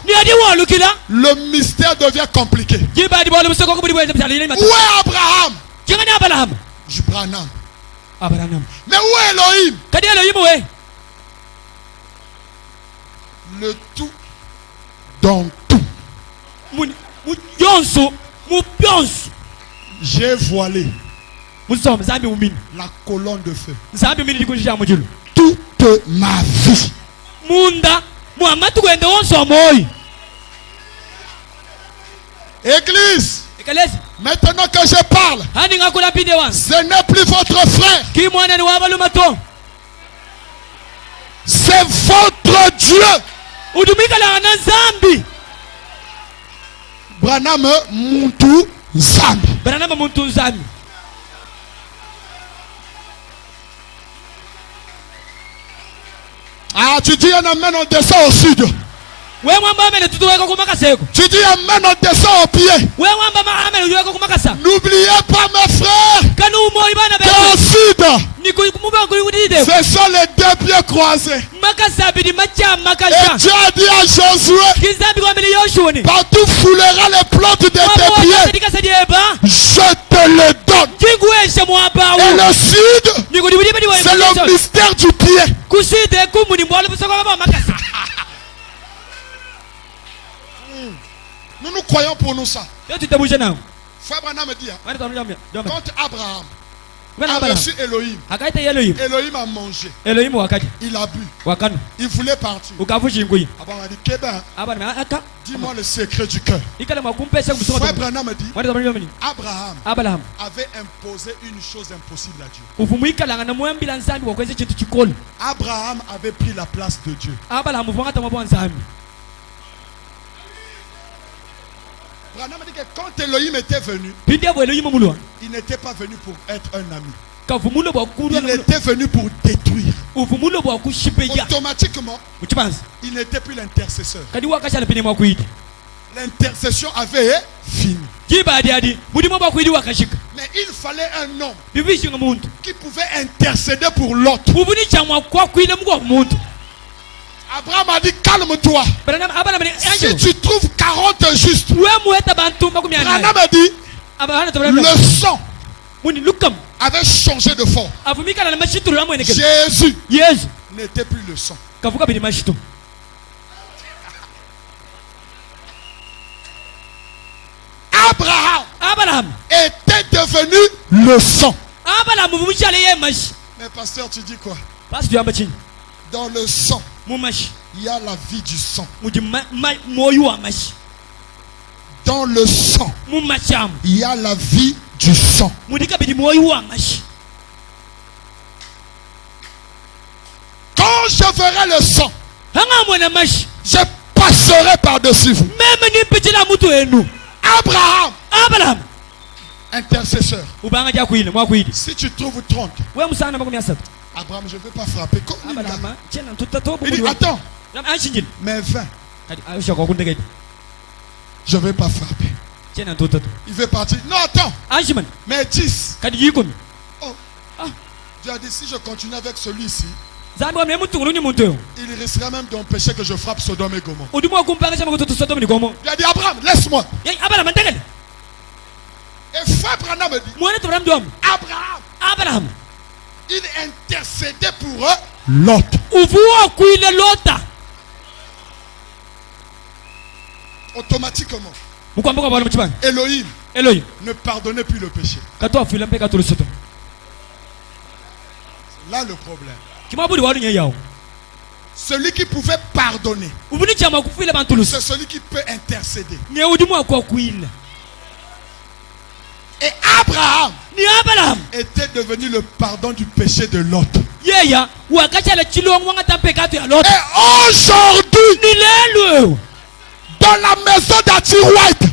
le mystère devient compliqué. Où est Abraham? Branham. Mais où est Elohim? Le tout dans tout. J'ai voilé la colonne de feu toute ma vie. Église, maintenant que je parle, ce n'est plus votre frère, c'est votre Dieu. Branham Muntu Zambi. Ah, tu dis un amen, on descend au sud. Tu dis amen, on descend au pied. N'oubliez pas mes frères qu'au sud, ce sont les deux pieds croisés. Et Dieu a dit à Josué, partout foulera les plantes de tes pieds, je te le donne. Et le sud, c'est le mystère du pied. Nous croyons pour nous ça. Frère Branham me dit, quand Abraham a reçu Elohim, Elohim a mangé, il a bu, il voulait partir. Abraham a dit, Kéba, dis-moi le secret du cœur. Frère Branham me dit, Abraham avait imposé une chose impossible à Dieu. Abraham avait pris la place de Dieu. Branham dit que quand Elohim était venu, il n'était pas venu pour être un ami. Il était venu pour détruire. Automatiquement, il n'était plus l'intercesseur. L'intercession avait fini. Mais il fallait un homme qui pouvait intercéder pour l'autre. Abraham a dit calme-toi. Si tu trouves 40 justes, Abraham a dit le sang avait changé de forme. Jésus n'était plus le sang. Abraham était devenu le sang. Mais pasteur, tu dis quoi? Dans le sang, il y a la vie du sang. Dans le sang, il y a la vie du sang. Quand je verrai le sang, je passerai par-dessus vous. Abraham, intercesseur. Si tu trouves 30, Abraham, je ne veux pas frapper. Il dit, attends, mais 20, je ne veux pas frapper. Il veut partir. Non, attends, mais 10. Oh. Dieu a dit, si je continue avec celui-ci, il risquera même d'empêcher que je frappe Sodome et Gomorrhe. Il a dit, Abraham, laisse-moi. Et frère Branham me dit, Abraham, il intercédait pour l'autre. Automatiquement, Elohim ne pardonnait plus le péché. Là le problème. Celui qui pouvait pardonner, c'est celui qui peut intercéder. Et Abraham était devenu le pardon du péché de l'autre. Et aujourd'hui, dans la maison d'Ati White,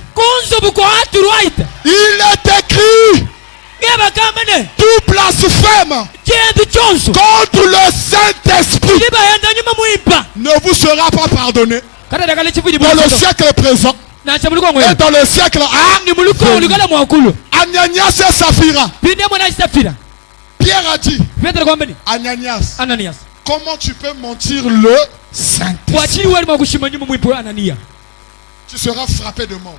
il est écrit: tout blasphème contre le Saint-Esprit ne vous sera pas pardonné dans le siècle présent et dans le siècle Ananias et Saphira. Pierre a dit: Ananias, comment tu peux mentir le Saint-Esprit? Tu seras frappé de mort.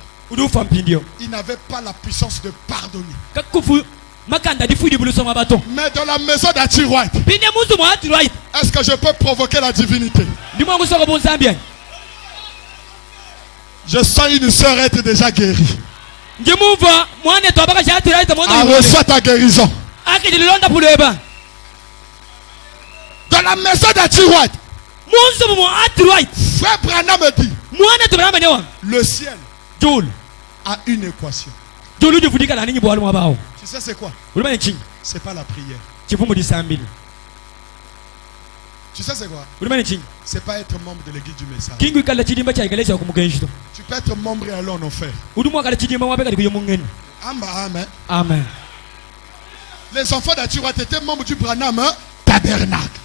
Il n'avait pas la puissance de pardonner. Mais dans la maison d'Ati White, est-ce que je peux provoquer la divinité? Je sens une sœur être déjà guérie. Reçois ta guérison. Dans la maison d'Ati White, frère Branham me dit, le ciel a une équation. Tu sais c'est quoi? C'est pas la prière. Tu sais c'est quoi? C'est pas être membre de l'église du message. Tu peux être membre et aller en enfer. Amen. Amen. Les enfants d'Ati White étaient membres du Branham tabernacle.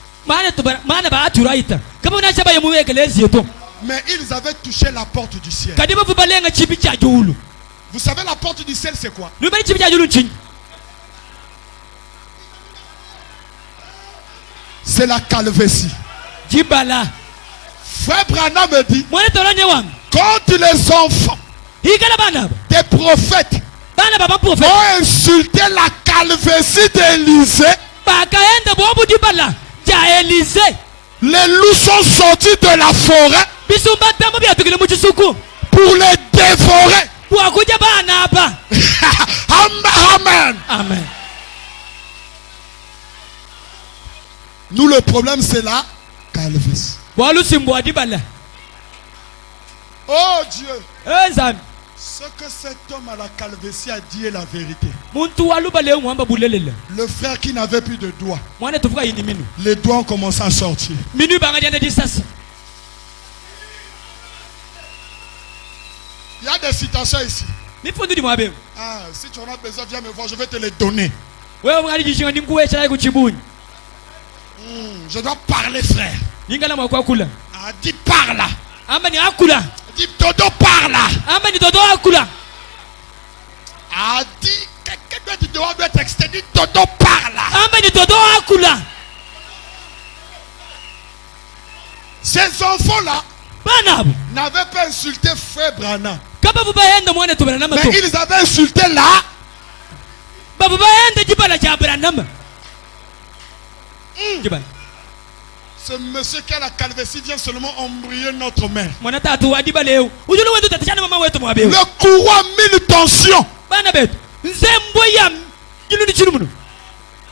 Mais ils avaient touché la porte du ciel. Vous savez la porte du ciel c'est quoi? C'est la calvétie. Frère Branham me dit, quand les enfants des prophètes ont insulté la calvétie d'Élisée, les loups sont sortis de la forêt pour les dévorer. Amen. Amen. Nous le problème c'est la calvétie. Oh Dieu. Ce que cet homme à la calvétie a dit est la vérité. Le frère qui n'avait plus de doigts, les doigts ont commencé à sortir. Il y a des citations ici. Ah, si tu en as besoin, viens me voir, je vais te les donner. Je dois parler, frère. Ah, dis parle. Dis Dodo parle. Ah, dis quelqu'un doit être extérieur. Dis Dodo parle. Ces enfants-là n'avaient pas insulté frère Branham. Mais ils avaient insulté là. Ce monsieur qui a la calvitie vient seulement embrouiller notre mère. Le courroie a mis tension.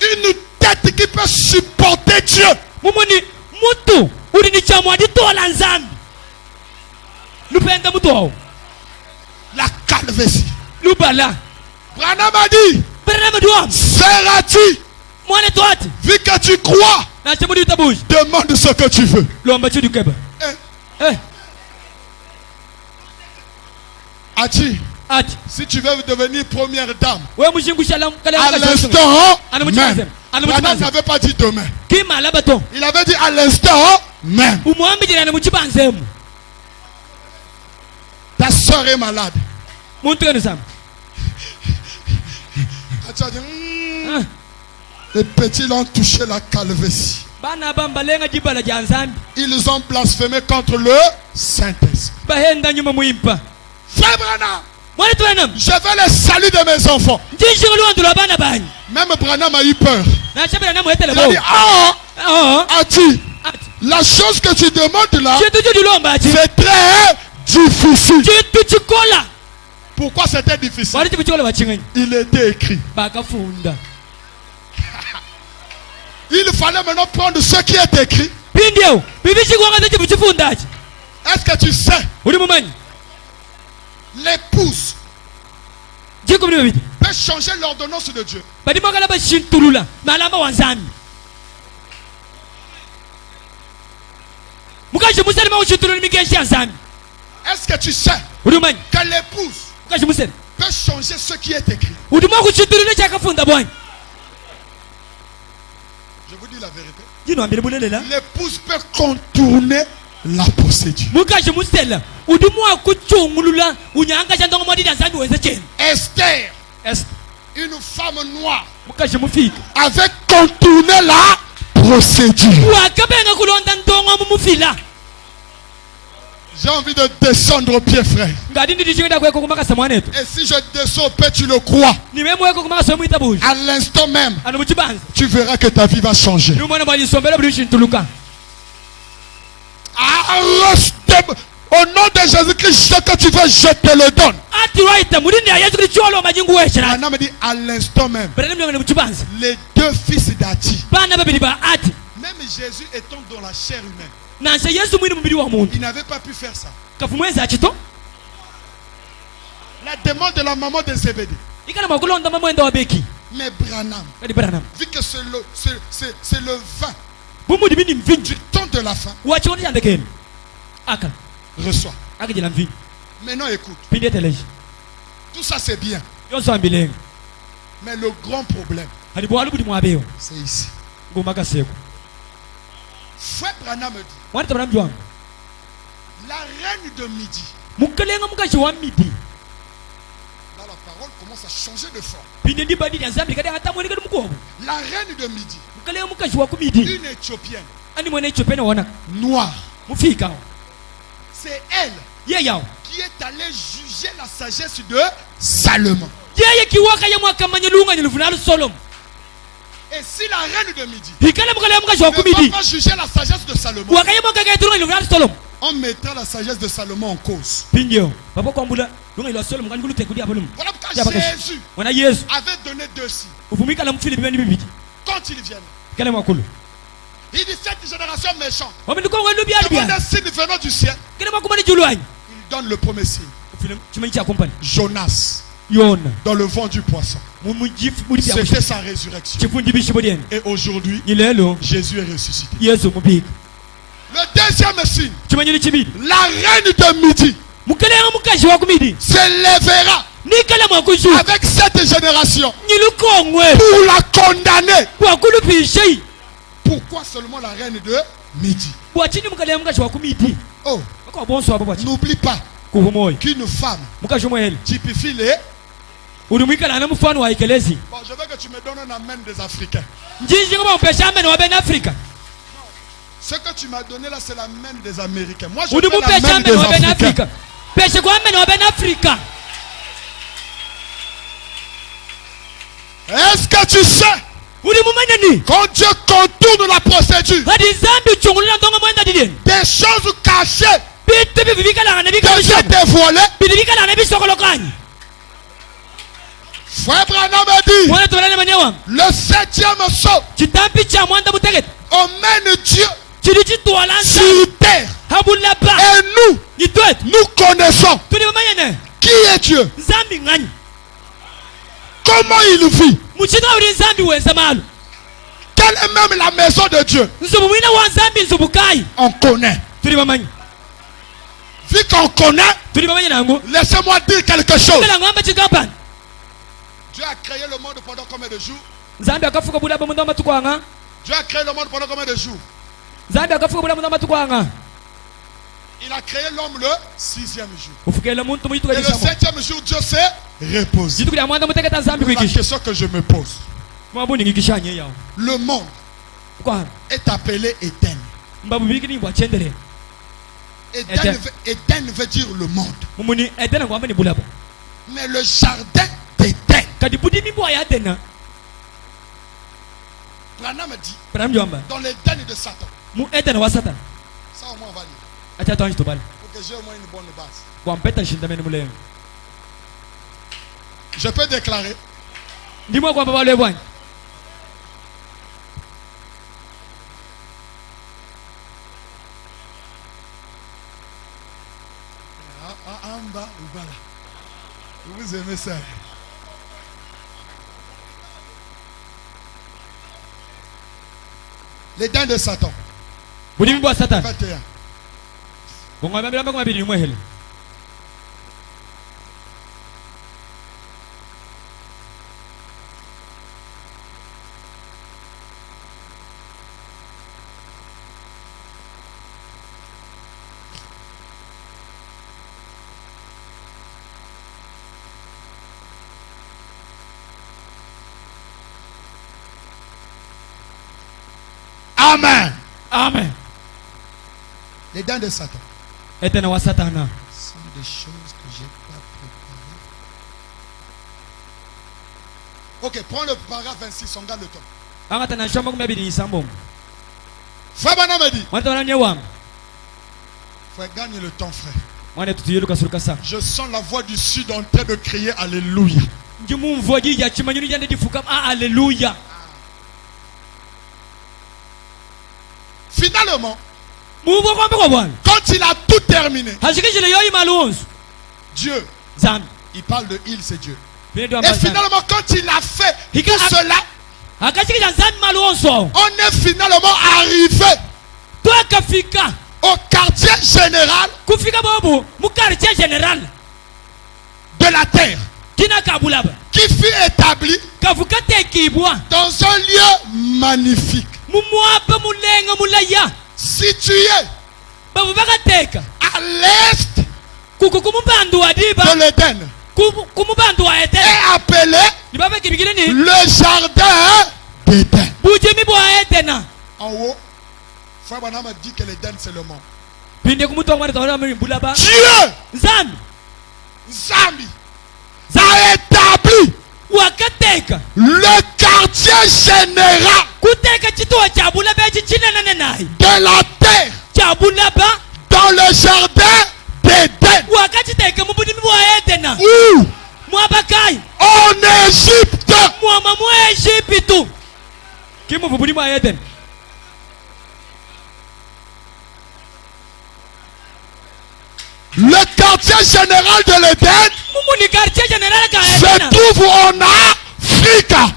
Une tête qui peut supporter Dieu. La calvitie. Branham a dit, seras-tu, vu que tu crois, demande ce que tu veux. Ati, si tu veux devenir première dame, à l'instant même, Branham n'avait pas dit demain. Il avait dit à l'instant même. Ta soeur est malade. Les petits l'ont touché la calvitie. Ils ont blasphémé contre le Saint-Esprit. Frère Branham, je veux le salut de mes enfants. Même Branham a eu peur. Il a dit, Ati, la chose que tu demandes là, c'est très difficile. Pourquoi c'était difficile? Il était écrit. Il fallait maintenant prendre ce qui est écrit. Est-ce que tu sais? L'épouse peut changer l'ordonnance de Dieu. Est-ce que tu sais que l'épouse peut changer ce qui est écrit? Je vous dis la vérité. L'épouse peut contourner la procédure. Esther, une femme noire, avait contourné la procédure. J'ai envie de descendre au pied, frère. Et si je descends au pied, tu le crois. À l'instant même, tu verras que ta vie va changer. Au nom de Jésus-Christ, ce que tu veux, je te le donne. Branham me dit à l'instant même, les deux fils d'Ati, même Jésus étant dans la chair humaine, il n'avait pas pu faire ça. La demande de la maman de Zébédée. Mais Branham, vu que c'est le vin du temps de la fin, reçois. Maintenant écoute. Tout ça c'est bien. Mais le grand problème, c'est ici. Frère Branham me dit, la reine de midi. Là la parole commence à changer de forme. La reine de midi, une Éthiopienne noire, c'est elle qui est allée juger la sagesse de Salomon. Et si la reine de midi ne va pas juger la sagesse de Salomon, on mettra la sagesse de Salomon en cause. Voilà pourquoi Jésus avait donné 2 signes. Quand ils viennent, il dit cette génération méchante demande un signe venant du ciel. Il donne le premier signe. Jonas dans le vent du poisson. C'était sa résurrection. Et aujourd'hui, Jésus est ressuscité. Le deuxième signe, la reine de midi s'élèvera avec cette génération pour la condamner. Pourquoi seulement la reine de Midi? Oh, n'oublie pas qu'une femme typifie les... Bon, je veux que tu me donnes un amen des Africains. Ce que tu m'as donné là, c'est l'amen des Américains. Moi, je veux l'amen des Africains. Est-ce que tu sais, quand Dieu contourne la procédure, des choses cachées deviennent dévoilées? Frère Branham a dit, le 7e saut emmène Dieu sur terre. Et nous connaissons qui est Dieu, comment il vit, quelle est même la maison de Dieu. On connaît. Vu qu'on connaît, laissez-moi dire quelque chose. Dieu a créé le monde pendant combien de jours? Dieu a créé le monde pendant combien de jours? Il a créé l'homme le 6e jour. Et le 7e jour, Dieu s'est reposé. La question que je me pose, le monde est appelé Éden. Éden veut dire le monde. Mais le jardin d'Éden, Branham dit, dans l'Éden de Satan. Ça au moins on va lire. Pour que j'ai au moins une bonne base. Je peux déclarer. Vous aimez ça? L'Éden de Satan. 21. Amen. Amen. Les dents de Satan. Ce sont des choses que j'ai pas préparées. Ok, prends le paragraphe 26, on garde le temps. Frère Branham me dit. Frère, gagne le temps, frère. Je sens la voix du sud en train de crier Alléluia. Alléluia. Finalement, quand il a tout terminé, Dieu, il parle de il, c'est Dieu. Et finalement, quand il a fait tout cela, on est finalement arrivé au quartier général de la terre, qui fut établi dans un lieu magnifique, situé à l'est de l'Éden, est appelé le jardin d'Éden. En haut, Frère Branham a dit que l'Éden c'est le monde. Dieu, Zambi, a établi le quartier général de la terre dans le jardin d'Éden, où en Égypte. Le quartier général de l'Éden se trouve en Afrique. Là,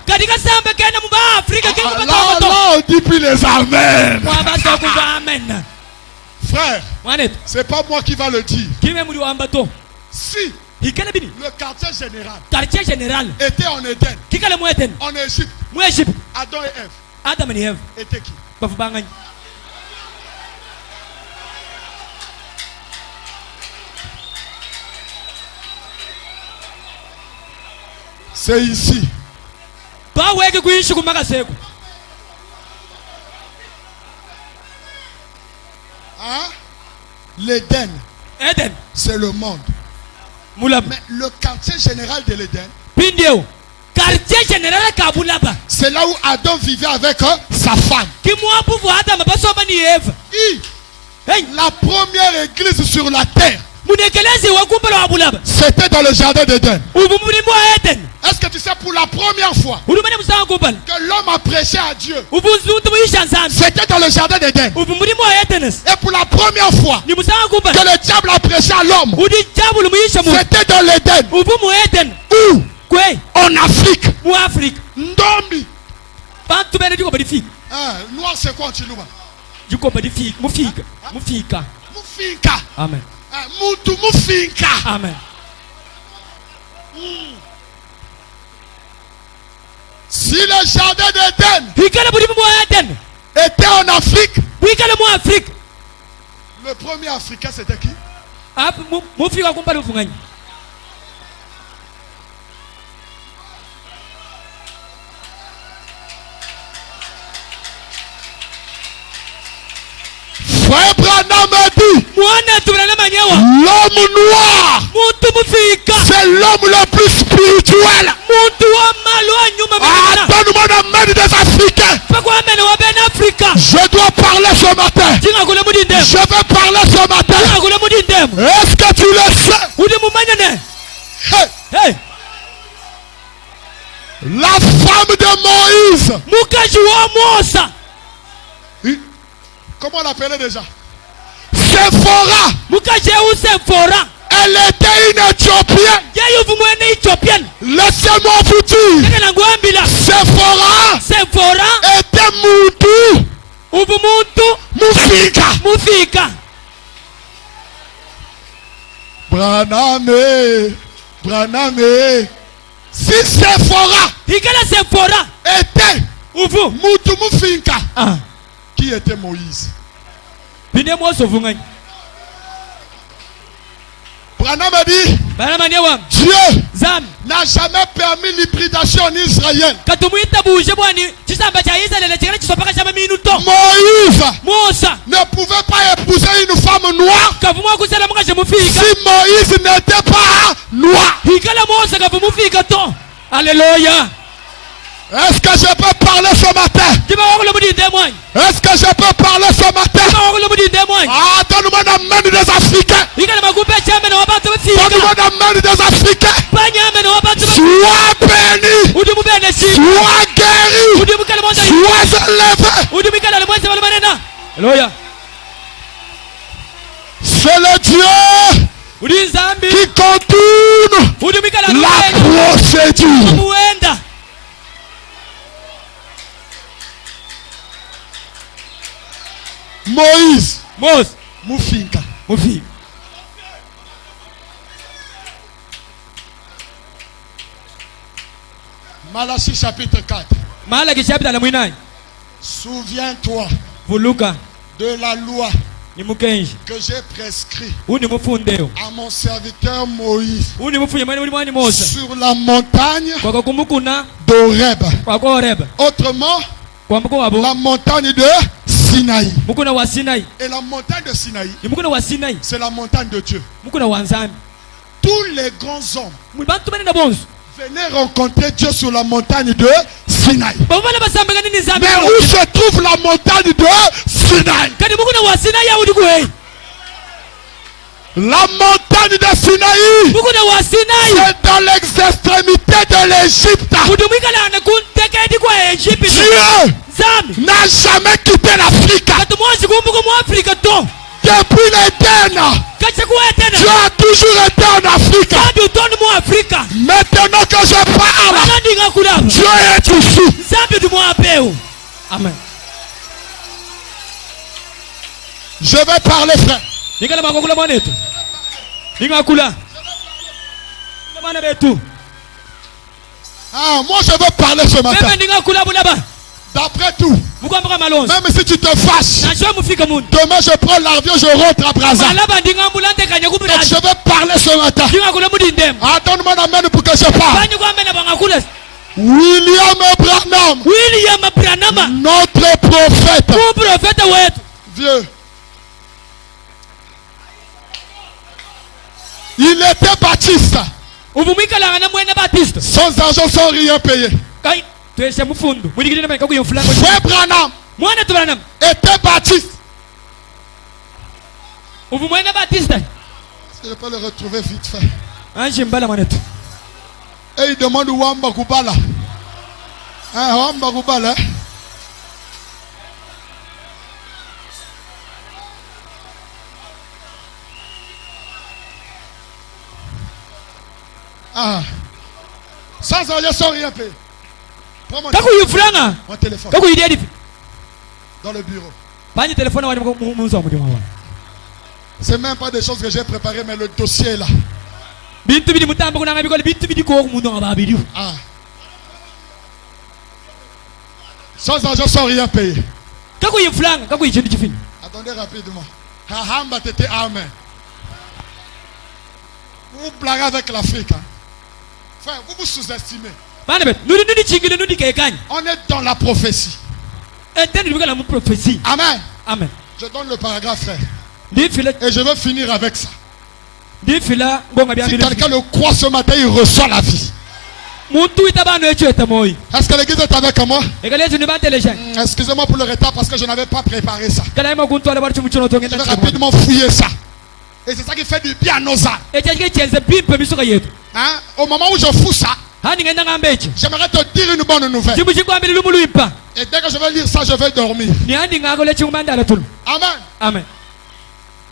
on dit plus les amens. Frère, c'est pas moi qui va le dire. Si le quartier général était en Éden, en Égypte, Adam et Ève étaient qui? C'est ici. Hein? L'Éden, c'est le monde. Mais le quartier général de l'Éden, c'est là où Adam vivait avec sa femme. La première église sur la terre, c'était dans le jardin d'Éden. Est-ce que tu sais, pour la première fois que l'homme a prêché à Dieu, c'était dans le jardin d'Éden. Et pour la première fois que le diable a prêché à l'homme, c'était dans l'Éden. Où? En Afrique. Ndombi. Noir, c'est quoi, Chilouba? Mufika. Amen. Mutu Mufika. Amen. Si le jardin d'Éden était en Afrique, le premier Africain c'était qui? Frère Branham a dit, l'homme noir, c'est l'homme le plus spirituel. Donne-moi la main des Africains. Je dois parler ce matin. Je vais parler ce matin. Est-ce que tu le sais? Hey. La femme de Moïse. Comment on l'appelait déjà? Séphora. Elle était une Éthiopienne. Laissez-moi vous dire. Séphora était Mufika. Branham. Si Séphora était Mufika, qui était Moïse? Branham a dit, Dieu n'a jamais permis l'hybridation en Israël. Moïse ne pouvait pas épouser une femme noire si Moïse n'était pas noir. Alléluia. Est-ce que je peux parler ce matin? Est-ce que je peux parler ce matin? Ah, donne-moi la main des Africains. Donne-moi la main des Africains. Sois béni. Sois guéri. Sois élevé. Alléluia. C'est le Dieu qui contourne la procédure. Moïse. Mufika. Malachie chapitre 4. Souviens-toi de la loi que j'ai prescrit à mon serviteur Moïse sur la montagne d'Horeb. Autrement, la montagne de Sinaï. Et la montagne de Sinaï, c'est la montagne de Dieu. Tous les grands hommes venaient rencontrer Dieu sur la montagne de Sinaï. Mais où se trouve la montagne de Sinaï? La montagne de Sinaï, c'est dans l'extrémité de l'Égypte. Dieu n'a jamais quitté l'Afrique. Depuis l'Éden, Dieu a toujours été en Afrique. Maintenant que je parle, Dieu est ici. Amen. Je vais parler, frère. Ah, moi je veux parler ce matin. D'après tout, même si tu te fâches, demain je prends l'avion, je rentre à Brazza. Donc je veux parler ce matin. Ah, donne-moi la main pour que je parle. William Branham, notre prophète. Vieux. Il était baptiste. Sans argent, sans rien payer. Frère Branham était baptiste. Est-ce que je peux le retrouver vite fait? Et il demande Wamba Kubala. Wamba Kubala. Ah. Sans argent, sans rien payer. Prends mon téléphone. Dans le bureau. C'est même pas des choses que j'ai préparées, mais le dossier est là. Ah. Sans argent, sans rien payer. Attendez rapidement. Hahamba tete amen. Vous blaguez avec l'Afrique. Hein? Frère, vous vous sous-estimez. On est dans la prophétie. Amen. Amen. Je donne le paragraphe, frère. Et je veux finir avec ça. Si quelqu'un le croit ce matin, il reçoit la vie. Est-ce que l'église est avec moi? Excusez-moi pour le retard parce que je n'avais pas préparé ça. Je vais rapidement fouiller ça. Et c'est ça qui fait du bien à nos âmes. Hein? Au moment où je fous ça, j'aimerais te dire une bonne nouvelle. Et dès que je vais lire ça, je vais dormir. Amen. Amen.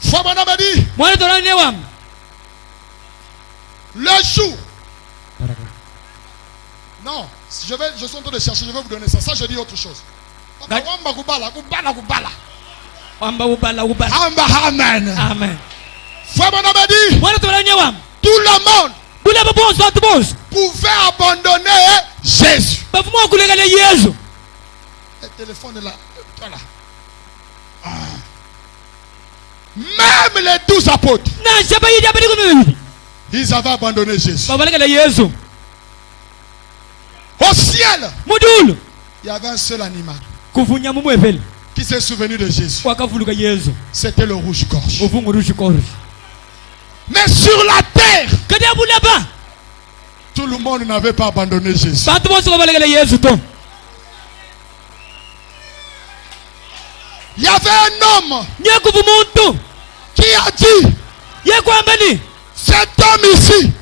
Foi mon âme dit. Le jour. Non, je suis en train de chercher, je vais vous donner ça. Ça, je dis autre chose. Amen. Amen. Foi mon âme dit. Tout le monde pouvait abandonner Jésus. Le téléphone est là. Voilà. Ah. Même les 12 apôtres, ils avaient abandonné Jésus. Au ciel, il y avait un seul animal qui s'est souvenu de Jésus. C'était le rouge-gorge. Mais sur la terre, tout le monde n'avait pas abandonné Jésus. Il y avait un homme qui a dit, cet homme ici,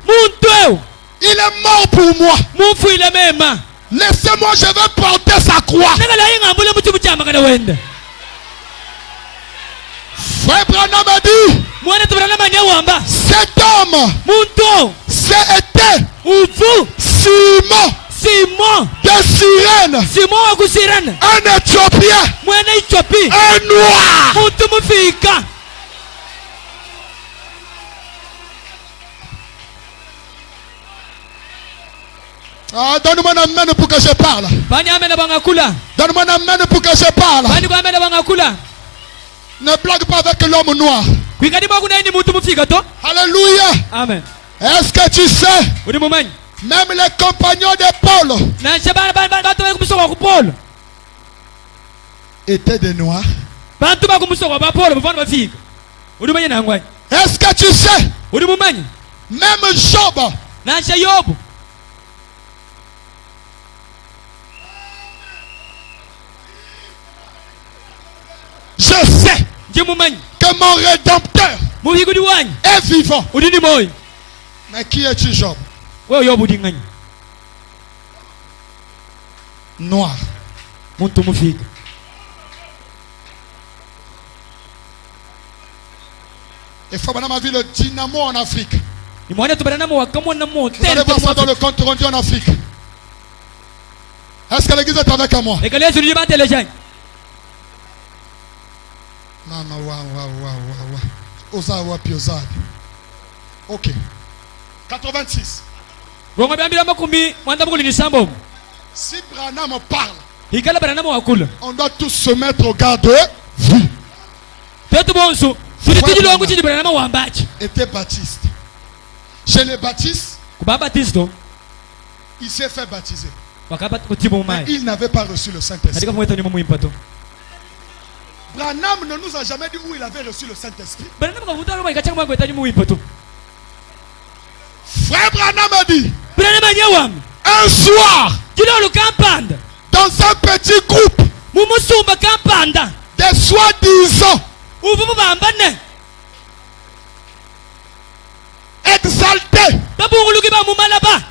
il est mort pour moi. Laissez-moi, je vais porter sa croix. Frère Branham a dit, cet homme, c'était Simon de Cyrène, un Éthiopien, un noir. Ah, donne-moi un amen pour que je parle. Donne-moi un amen pour que je parle. Ne blague pas avec l'homme noir. Alléluia. Amen. Est-ce que tu sais, même les compagnons de Paul étaient des noirs? Est-ce que tu sais, même Job, je sais que mon Rédempteur est vivant. Mais qui es-tu, Job? Noir. Et Fabana a vu le dynamo en Afrique. Vous allez voir ça dans le compte rendu en Afrique. Est-ce que l'église est avec moi? Mama, Ozawa Piozad. Ok. 86. Si Branham parle, on doit tous se mettre au garde de vue. Était baptiste. Chez les baptistes, il s'est fait baptiser. Mais il n'avait pas reçu le Saint-Esprit. Branham ne nous a jamais dit où il avait reçu le Saint-Esprit. Frère Branham a dit, un soir, dans un petit groupe, des soi-disant exaltés,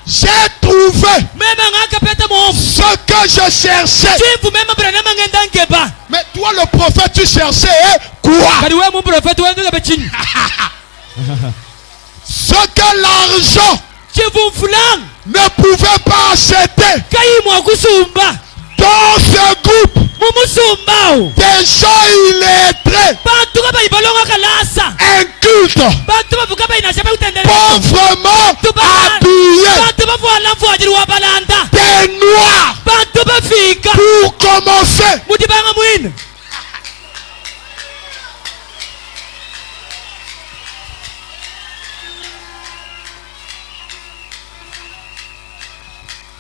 j'ai trouvé ce que je cherchais. Mais toi le prophète, tu cherchais quoi? Ce que l'argent ne pouvait pas acheter. Dans ce groupe, des gens illettrés, incultes, pauvrement habillés, des noirs, pour commencer.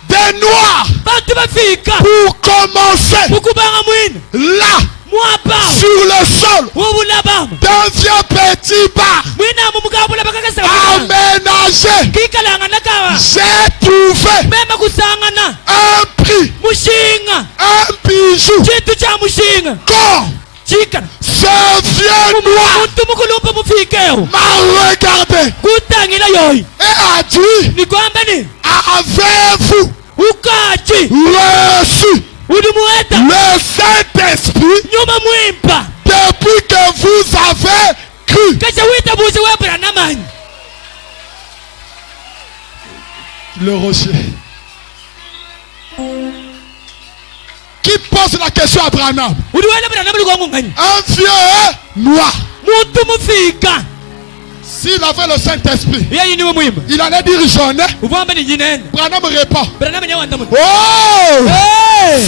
Des noirs, pour commencer, là, sur le sol d'un vieux petit bar aménagé, j'ai trouvé un prix, un bijou, quand ce vieux noir m'a regardé et a dit, avez-vous reçu le Saint-Esprit depuis que vous avez cru? Le rocher. Qui pose la question à Branham? Un vieux noir. S'il avait le Saint-Esprit, il allait dire j'en ai. Branham répond, oh,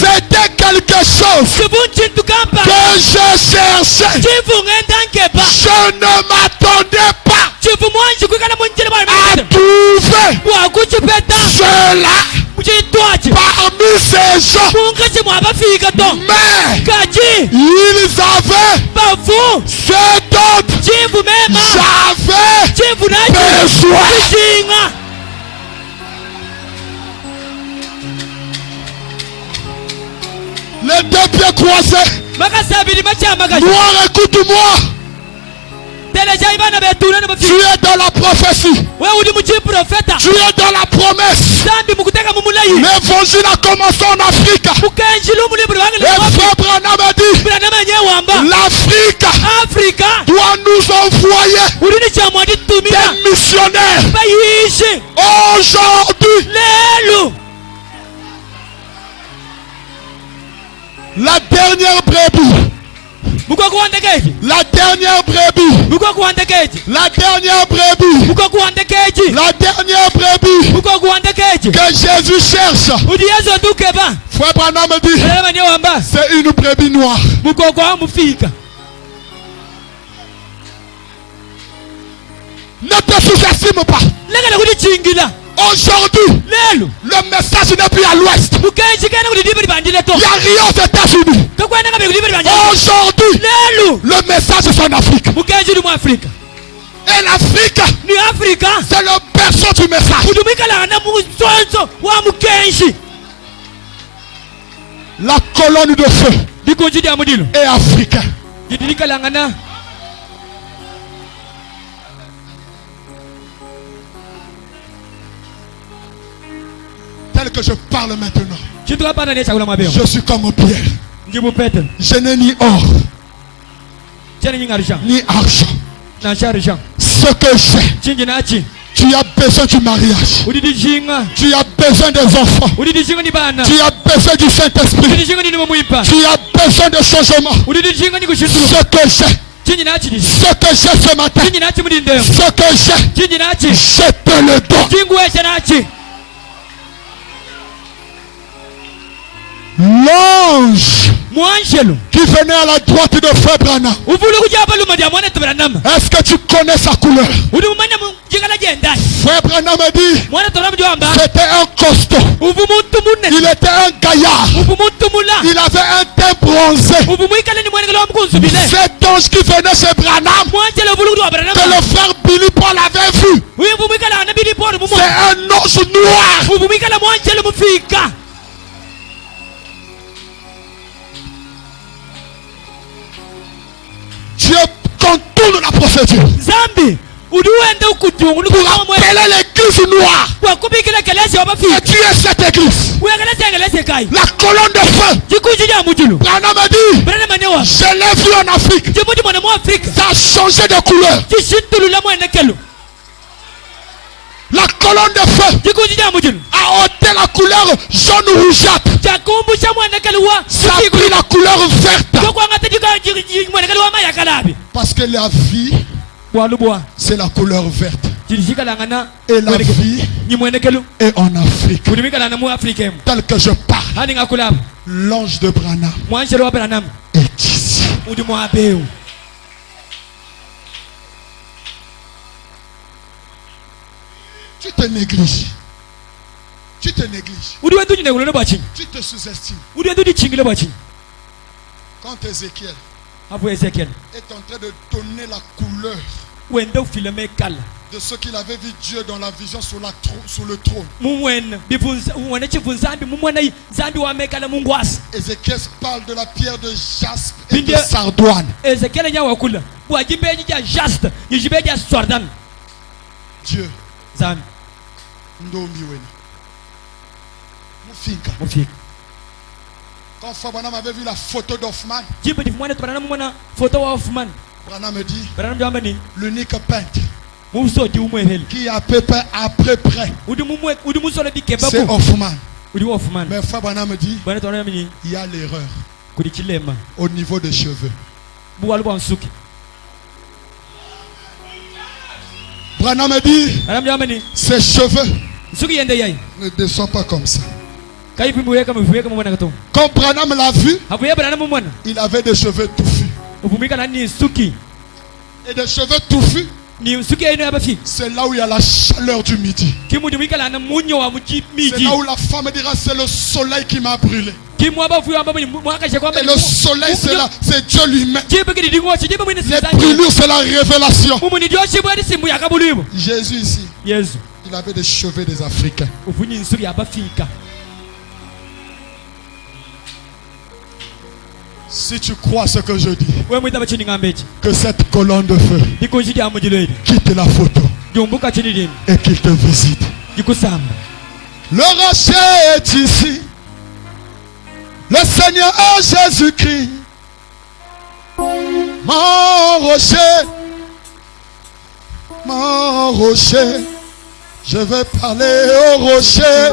c'était quelque chose que je cherchais. Je ne m'attendais pas à trouver cela parmi ces gens. Mais ils avaient ce dont j'avais besoin. Les deux pieds croisés. Noir, écoute-moi. Tu es dans la prophétie. Tu es dans la promesse. L'évangile a commencé en Afrique. Et frère Branham a dit, l'Afrique doit nous envoyer des missionnaires. Aujourd'hui, la dernière brebis. La dernière brebis. La dernière brebis. La dernière brebis que Jésus cherche. Frère Branham me dit, c'est une brebis noire. Ne te sous-estime pas. Aujourd'hui, le message n'est plus à l'ouest. Il n'y a rien aux États-Unis. Aujourd'hui, le message est en Afrique. Et l'Afrique, c'est le berceau du message. La colonne de feu est africaine. Tel que je parle maintenant, je suis comme Pierre. Je n'ai ni or ni argent. Ce que j'ai, Tu as besoin du mariage. Tu as besoin des enfants. Tu as besoin du Saint-Esprit. Tu as besoin de changement. Ce que j'ai ce matin, ce que j'ai, je te le donne. L'ange qui venait à la droite de Frère Branham, est-ce que tu connais sa couleur? Frère Branham me dit, c'était un costaud, il était un gaillard, il avait un teint bronzé. Cet ange qui venait chez Branham, que le frère Billy Paul avait vu, c'est un ange noir. Dieu contourne la procédure pour appeler l'église noire. Et tu es cette église. La colonne de feu. Branham a dit, je l'ai vu en Afrique. Ça a changé de couleur. La colonne de feu a ôté la couleur jaune rougeâtre. Ça a pris la couleur verte. Parce que la vie, c'est la couleur verte. Et la vie est en Afrique. Tel que je parle, l'ange de Branham est ici. Tu te négliges. Tu te négliges. Tu te sous-estimes. Quand Ézéchiel est en train de donner la couleur de ce qu'il avait vu Dieu dans la vision sur le trône, Ézéchiel parle de la pierre de jaspe et de sardoine. Dieu quand Branham avait vu la photo d'Hoffman, Branham me dit, l'unique peintre qui a peu près, c'est Hoffman. Mais Frère Branham me dit, il y a l'erreur au niveau des cheveux. Branham me dit, ses cheveux ne descendent pas comme ça. Quand Branham l'a vu, il avait des cheveux touffus. Et des cheveux touffus, c'est là où il y a la chaleur du midi. C'est là où la femme dira, c'est le soleil qui m'a brûlé. Et le soleil, c'est là, c'est Dieu lui-même. Les brûlures, c'est la révélation. Jésus ici, il avait des cheveux des Africains. Si tu crois ce que je dis, que cette colonne de feu quitte la photo et qu'il te visite. Le rocher est ici, le Seigneur Jésus-Christ, mon rocher, je vais parler au rocher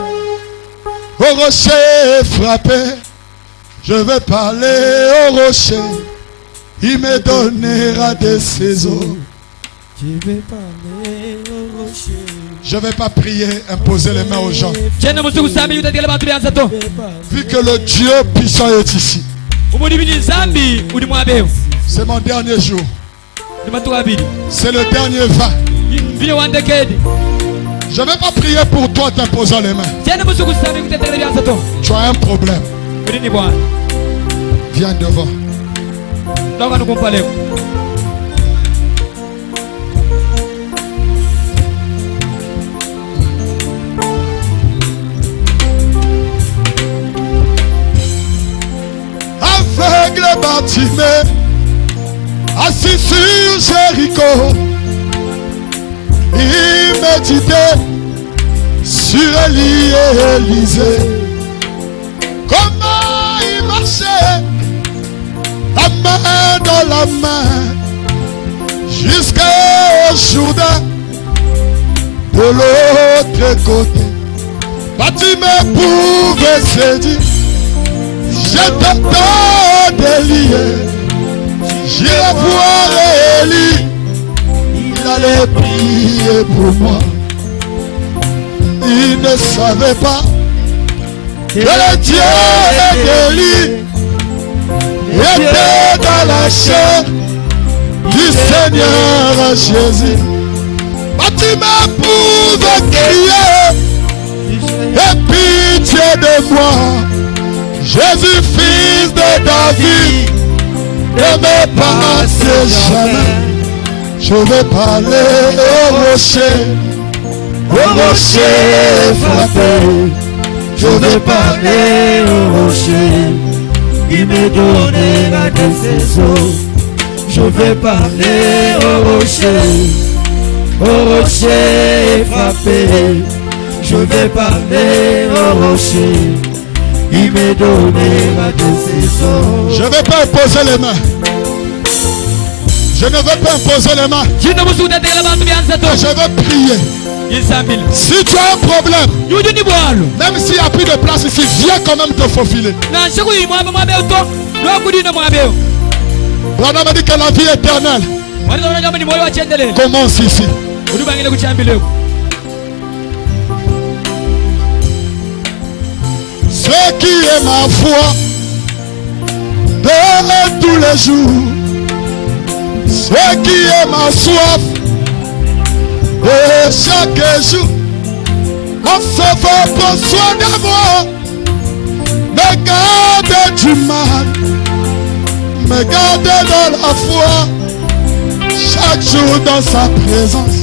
frappé. Je vais parler au rocher, il me donnera de ses eaux. Je vais parler au rocher. Je ne vais pas prier, imposer les mains aux gens. Vu que le Dieu puissant est ici. C'est mon dernier jour. C'est le dernier vin. Je ne vais pas prier pour toi t'imposant les mains. Tu as un problème. Viens devant. Aveugle Bartimée, assis sur Jéricho, il méditait sur Élie et Élisée. Comment il marchait, la main dans la main, jusqu'au Jourdain, de l'autre côté. Fatima pouvait se dire, je t'entends délier. J'irai voir Élie, il allait prier pour moi. Il ne savait pas que le Dieu d'Élie était dans la chair du Seigneur Jésus. Fatima pouvait crier, aie pitié de moi, Jésus fils de David, ne me passe jamais. Je vais parler au rocher frappé. Je vais parler au rocher, il me donnera de ses eaux. Je vais parler au rocher frappé. Je vais parler au rocher, il me donnera de ses eaux. Je ne vais pas imposer les mains. Je ne vais pas imposer les mains. Je vais prier. Si tu as un problème, même s'il n'y a plus de place ici, viens quand même te faufiler. Branham a dit que la vie éternelle commence ici. Ce qui est ma foi de tous les jours, ce qui est ma soif et chaque jour, mon sauveur prend soin de moi, me garde du mal, me garde dans la foi, chaque jour dans sa présence.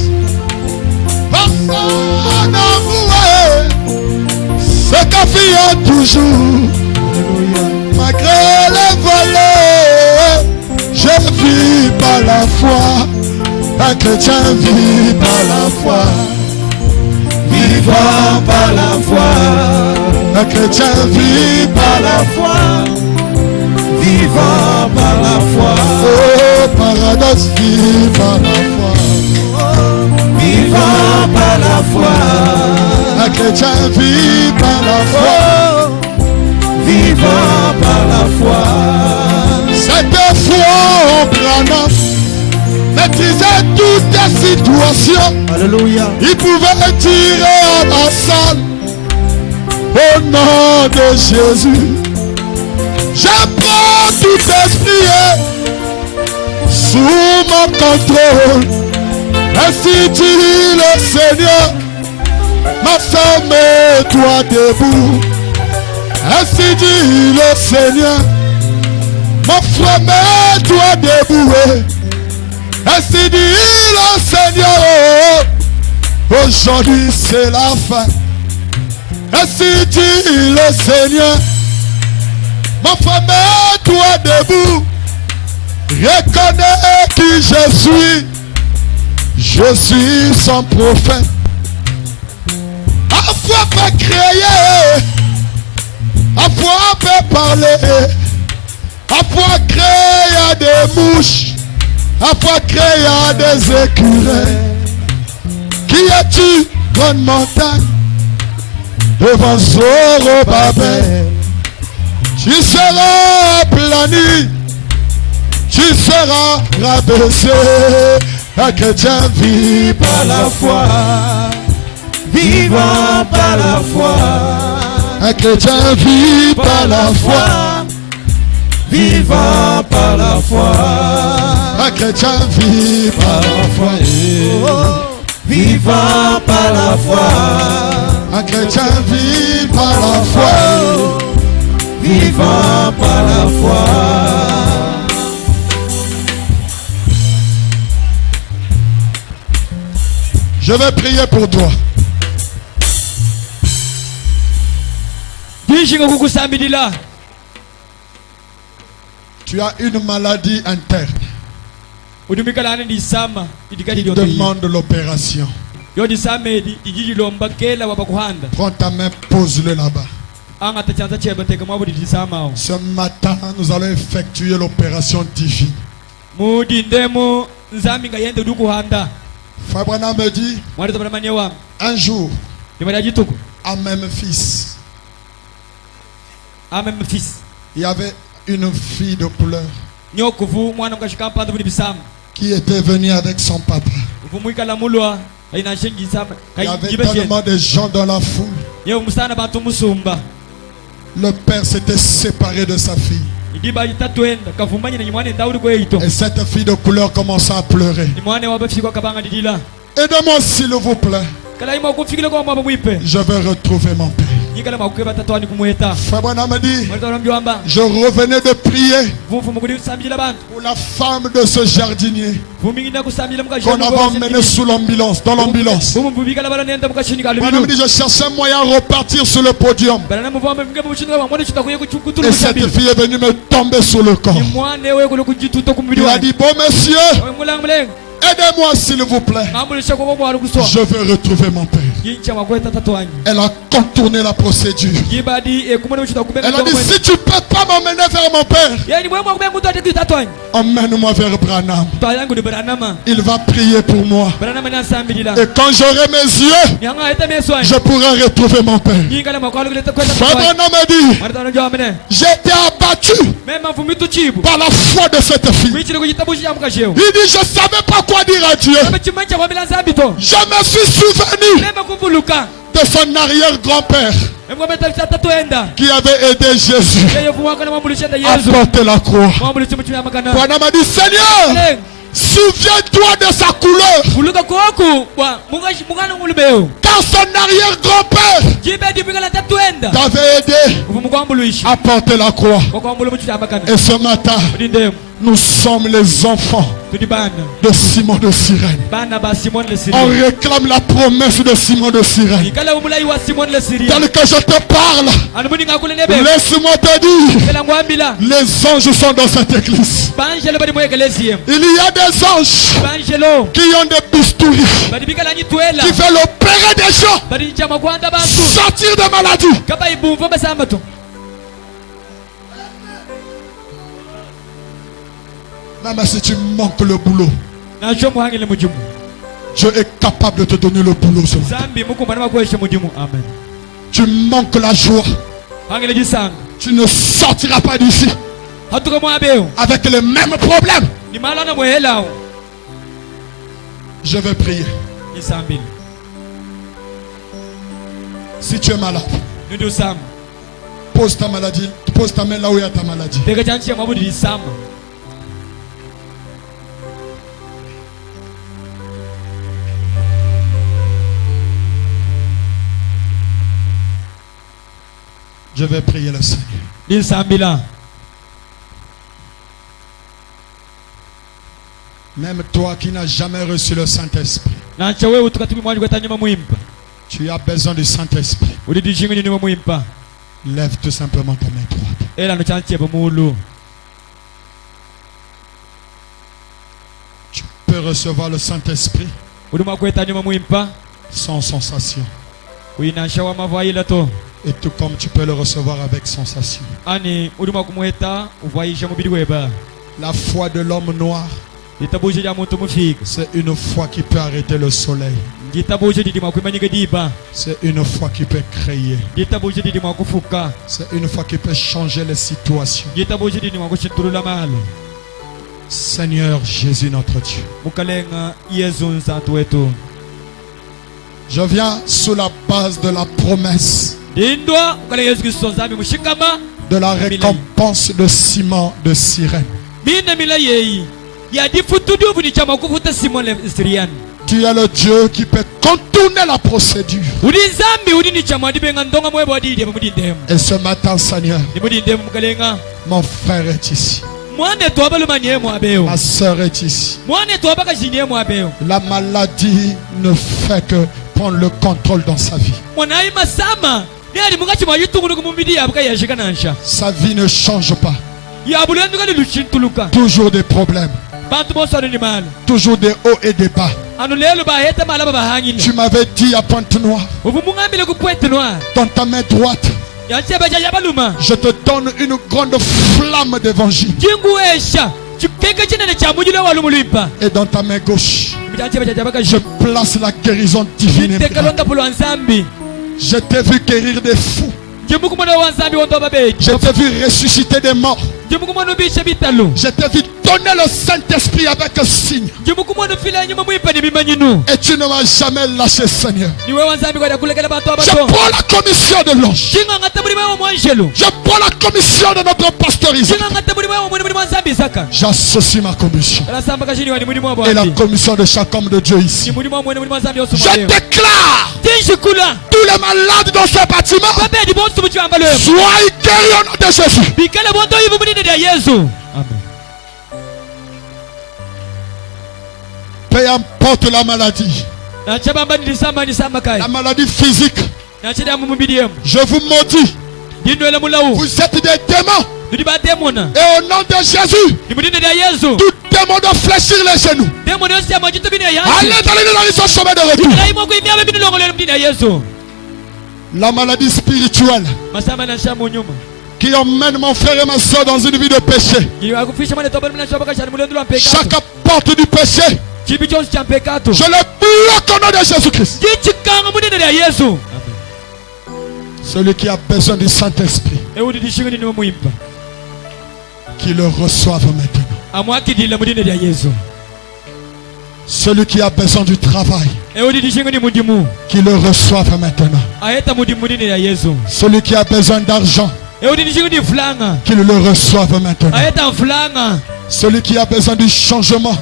Personne n'avoué ce qu'a fait toujours, malgré les volets, je vis par la foi. Un chrétien vit par la foi, vivant par la foi. Un chrétien vit par la foi, vivant par la foi. Oh, paradoxe, vit par la foi, vivant par la foi. Un chrétien vit par la foi, vivant par la foi. Cette foi en Branham maîtrisait toutes les situations. Alléluia. Il pouvait tirer à la salle au nom de Jésus. J'apprends tout esprit sous mon contrôle. Ainsi dit le Seigneur, ma soeur, mets-toi debout. Ainsi dit le Seigneur, mon frère, mets-toi debout. Ainsi dit le Seigneur, aujourd'hui c'est la fin. Ainsi dit le Seigneur, mon frère, mets-toi debout. Reconnais qui je suis son prophète. À foi peut créer, à foi peut parler, à foi créer des mouches, à foi créer des écureuils. Qui es-tu, grande montagne, devant Zorobabel? Tu seras aplani, tu seras rabaissé. Un chrétien vit par la foi, vivant par la foi. Un chrétien vit par la foi, vivant par la foi. Un chrétien vit par la foi, vivant par la foi. Un chrétien vit par la foi, vivant par la foi. Je vais prier pour toi. Tu as une maladie interne qui demande l'opération. Prends ta main, pose-le là-bas. Ce matin, nous allons effectuer l'opération divine. Frère Branham me dit, un jour, à Memphis, il y avait une fille de couleur qui était venue avec son papa. Il y avait tellement de gens dans la foule. Le père s'était séparé de sa fille. Et cette fille de couleur commença à pleurer. Aidez-moi s'il vous plaît. Je veux retrouver mon père. Frère Branham me dit, je revenais de prier pour la femme de ce jardinier qu'on avait emmené sous l'ambulance, dans l'ambulance. Branham me dit, je cherchais un moyen de repartir sur le podium. Et cette fille est venue me tomber sur le corps. Il a dit, bon monsieur, aidez-moi s'il vous plaît. Je veux retrouver mon père. Elle a contourné la procédure. Elle a dit, si tu ne peux pas m'emmener vers mon père, emmène-moi vers Branham. Il va prier pour moi. Et quand j'aurai mes yeux, je pourrai retrouver mon père. Frère Branham m'a dit, j'ai été abattu par la foi de cette fille. Il dit, je ne savais pas quoi dire à Dieu. Je me suis souvenu de son arrière-grand-père qui avait aidé Jésus à porter la croix. Branham m'a dit, Seigneur, souviens-toi de sa couleur. Car son arrière-grand-père t'avait aidé à porter la croix. Et ce matin, nous sommes les enfants de Simon de Cyrène. On réclame la promesse de Simon de Cyrène. Tel que je te parle, laisse-moi te dire, les anges sont dans cette église. Il y a des anges qui ont des bistouris, qui veulent opérer des gens, sortir de maladie. Même si tu manques le boulot, Dieu est capable de te donner le boulot ce matin. Tu manques la joie, tu ne sortiras pas d'ici avec les mêmes problèmes. Je vais prier. Si tu es malade, pose ta maladie, pose ta main là où il y a ta maladie. Je vais prier le Seigneur. Même toi qui n'as jamais reçu le Saint-Esprit, tu as besoin du Saint-Esprit. Lève tout simplement ta main droite. Tu peux recevoir le Saint-Esprit sans sensation. Et tout comme tu peux le recevoir avec sensation. La foi de l'homme noir, c'est une foi qui peut arrêter le soleil. C'est une foi qui peut créer. C'est une foi qui peut changer les situations. Seigneur Jésus notre Dieu, je viens sous la base de la promesse de la récompense de Simon de Cyrène. Tu es le Dieu qui peut contourner la procédure. Et ce matin, Seigneur, mon frère est ici. Ma soeur est ici. La maladie ne fait que prendre le contrôle dans sa vie. Sa vie ne change pas. Toujours des problèmes. Toujours des hauts et des bas. Tu m'avais dit à Pointe-Noire, dans ta main droite, je te donne une grande flamme d'évangile. Et dans ta main gauche, Je place la guérison divine. Je t'ai vu guérir des fous. Je t'ai vu ressusciter des morts. Je t'ai vu donner le Saint-Esprit avec un signe. Et tu ne m'as jamais lâché, Seigneur. Je prends la commission de l'ange. Je prends la commission de notre pastorisation. J'associe ma commission et la commission de chaque homme de Dieu ici. Je déclare tous les malades dans ce bâtiment soient guéris au nom de Jésus. Amen. Peu importe la maladie, la maladie physique, je vous maudis. Vous êtes des démons. Et au nom de Jésus, tout démon doit fléchir les genoux. Allez dans le chemin de retour. La maladie spirituelle qui emmène mon frère et ma soeur dans une vie de péché. Chaque porte du péché, je le bloque au nom de Jésus-Christ. Celui qui a besoin du Saint-Esprit, qu'il le reçoive maintenant. Celui qui a besoin du travail, qu'il le reçoive maintenant. Celui qui a besoin d'argent, qu'il le reçoive maintenant. Celui qui a besoin du changement,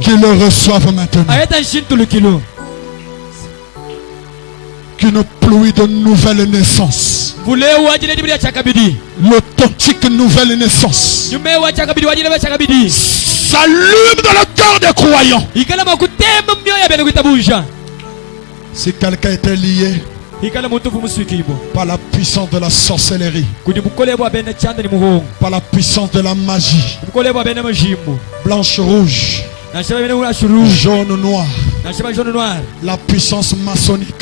qu'il le reçoive maintenant. Qu'une pluie de nouvelles naissances, l'authentique nouvelle naissance, s'allume dans le cœur des croyants. Si quelqu'un était lié par la puissance de la sorcellerie, par la puissance de la magie, blanche, rouge, jaune, noir, la puissance maçonnique,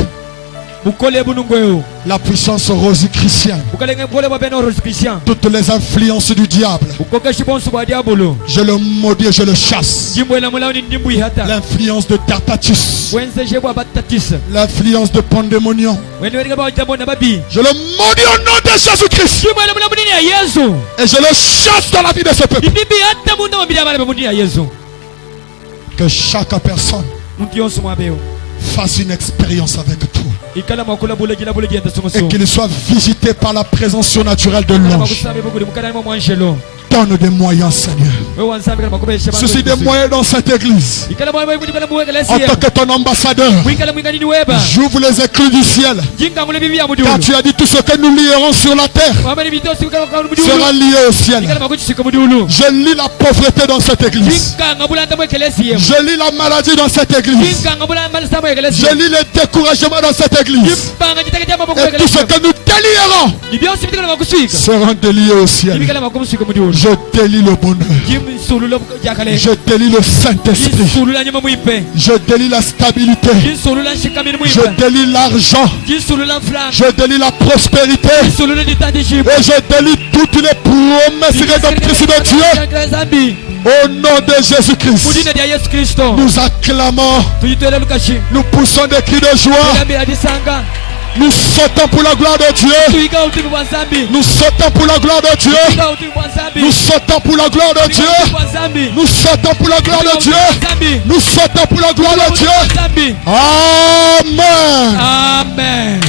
la puissance rosicrucienne, toutes les influences du diable, je le maudis et je le chasse. L'influence de Tartatus, l'influence de Pandémonion, je le maudis au nom de Jésus-Christ et je le chasse dans la vie de ce peuple. Que chaque personne fasse une expérience avec toi et qu'il soit visité par la présence surnaturelle de l'ange. Donne des moyens, Seigneur. Suscite des moyens dans cette église. En tant que ton ambassadeur, j'ouvre les éclus du ciel. Car tu as dit tout ce que nous lierons sur la terre sera lié au ciel. Je lis la pauvreté dans cette église. Je lis la maladie dans cette église. Je lis le découragement dans cette église. Et tout ce que nous délierons sera délié au ciel. Je délie le bonheur. Je délie le Saint-Esprit. Je délie la stabilité. Je délie l'argent. Je délie la prospérité. Et je délie toutes les promesses rédemptrices de Dieu. Au nom de Jésus-Christ, nous acclamons. Nous poussons des cris de joie. Nous sautons pour la gloire de Dieu. Nous sautons pour la gloire de Dieu. Nous sautons pour la gloire de Dieu. Nous sautons pour la gloire de Dieu. Nous sautons pour la gloire de Dieu. Amen. Amen.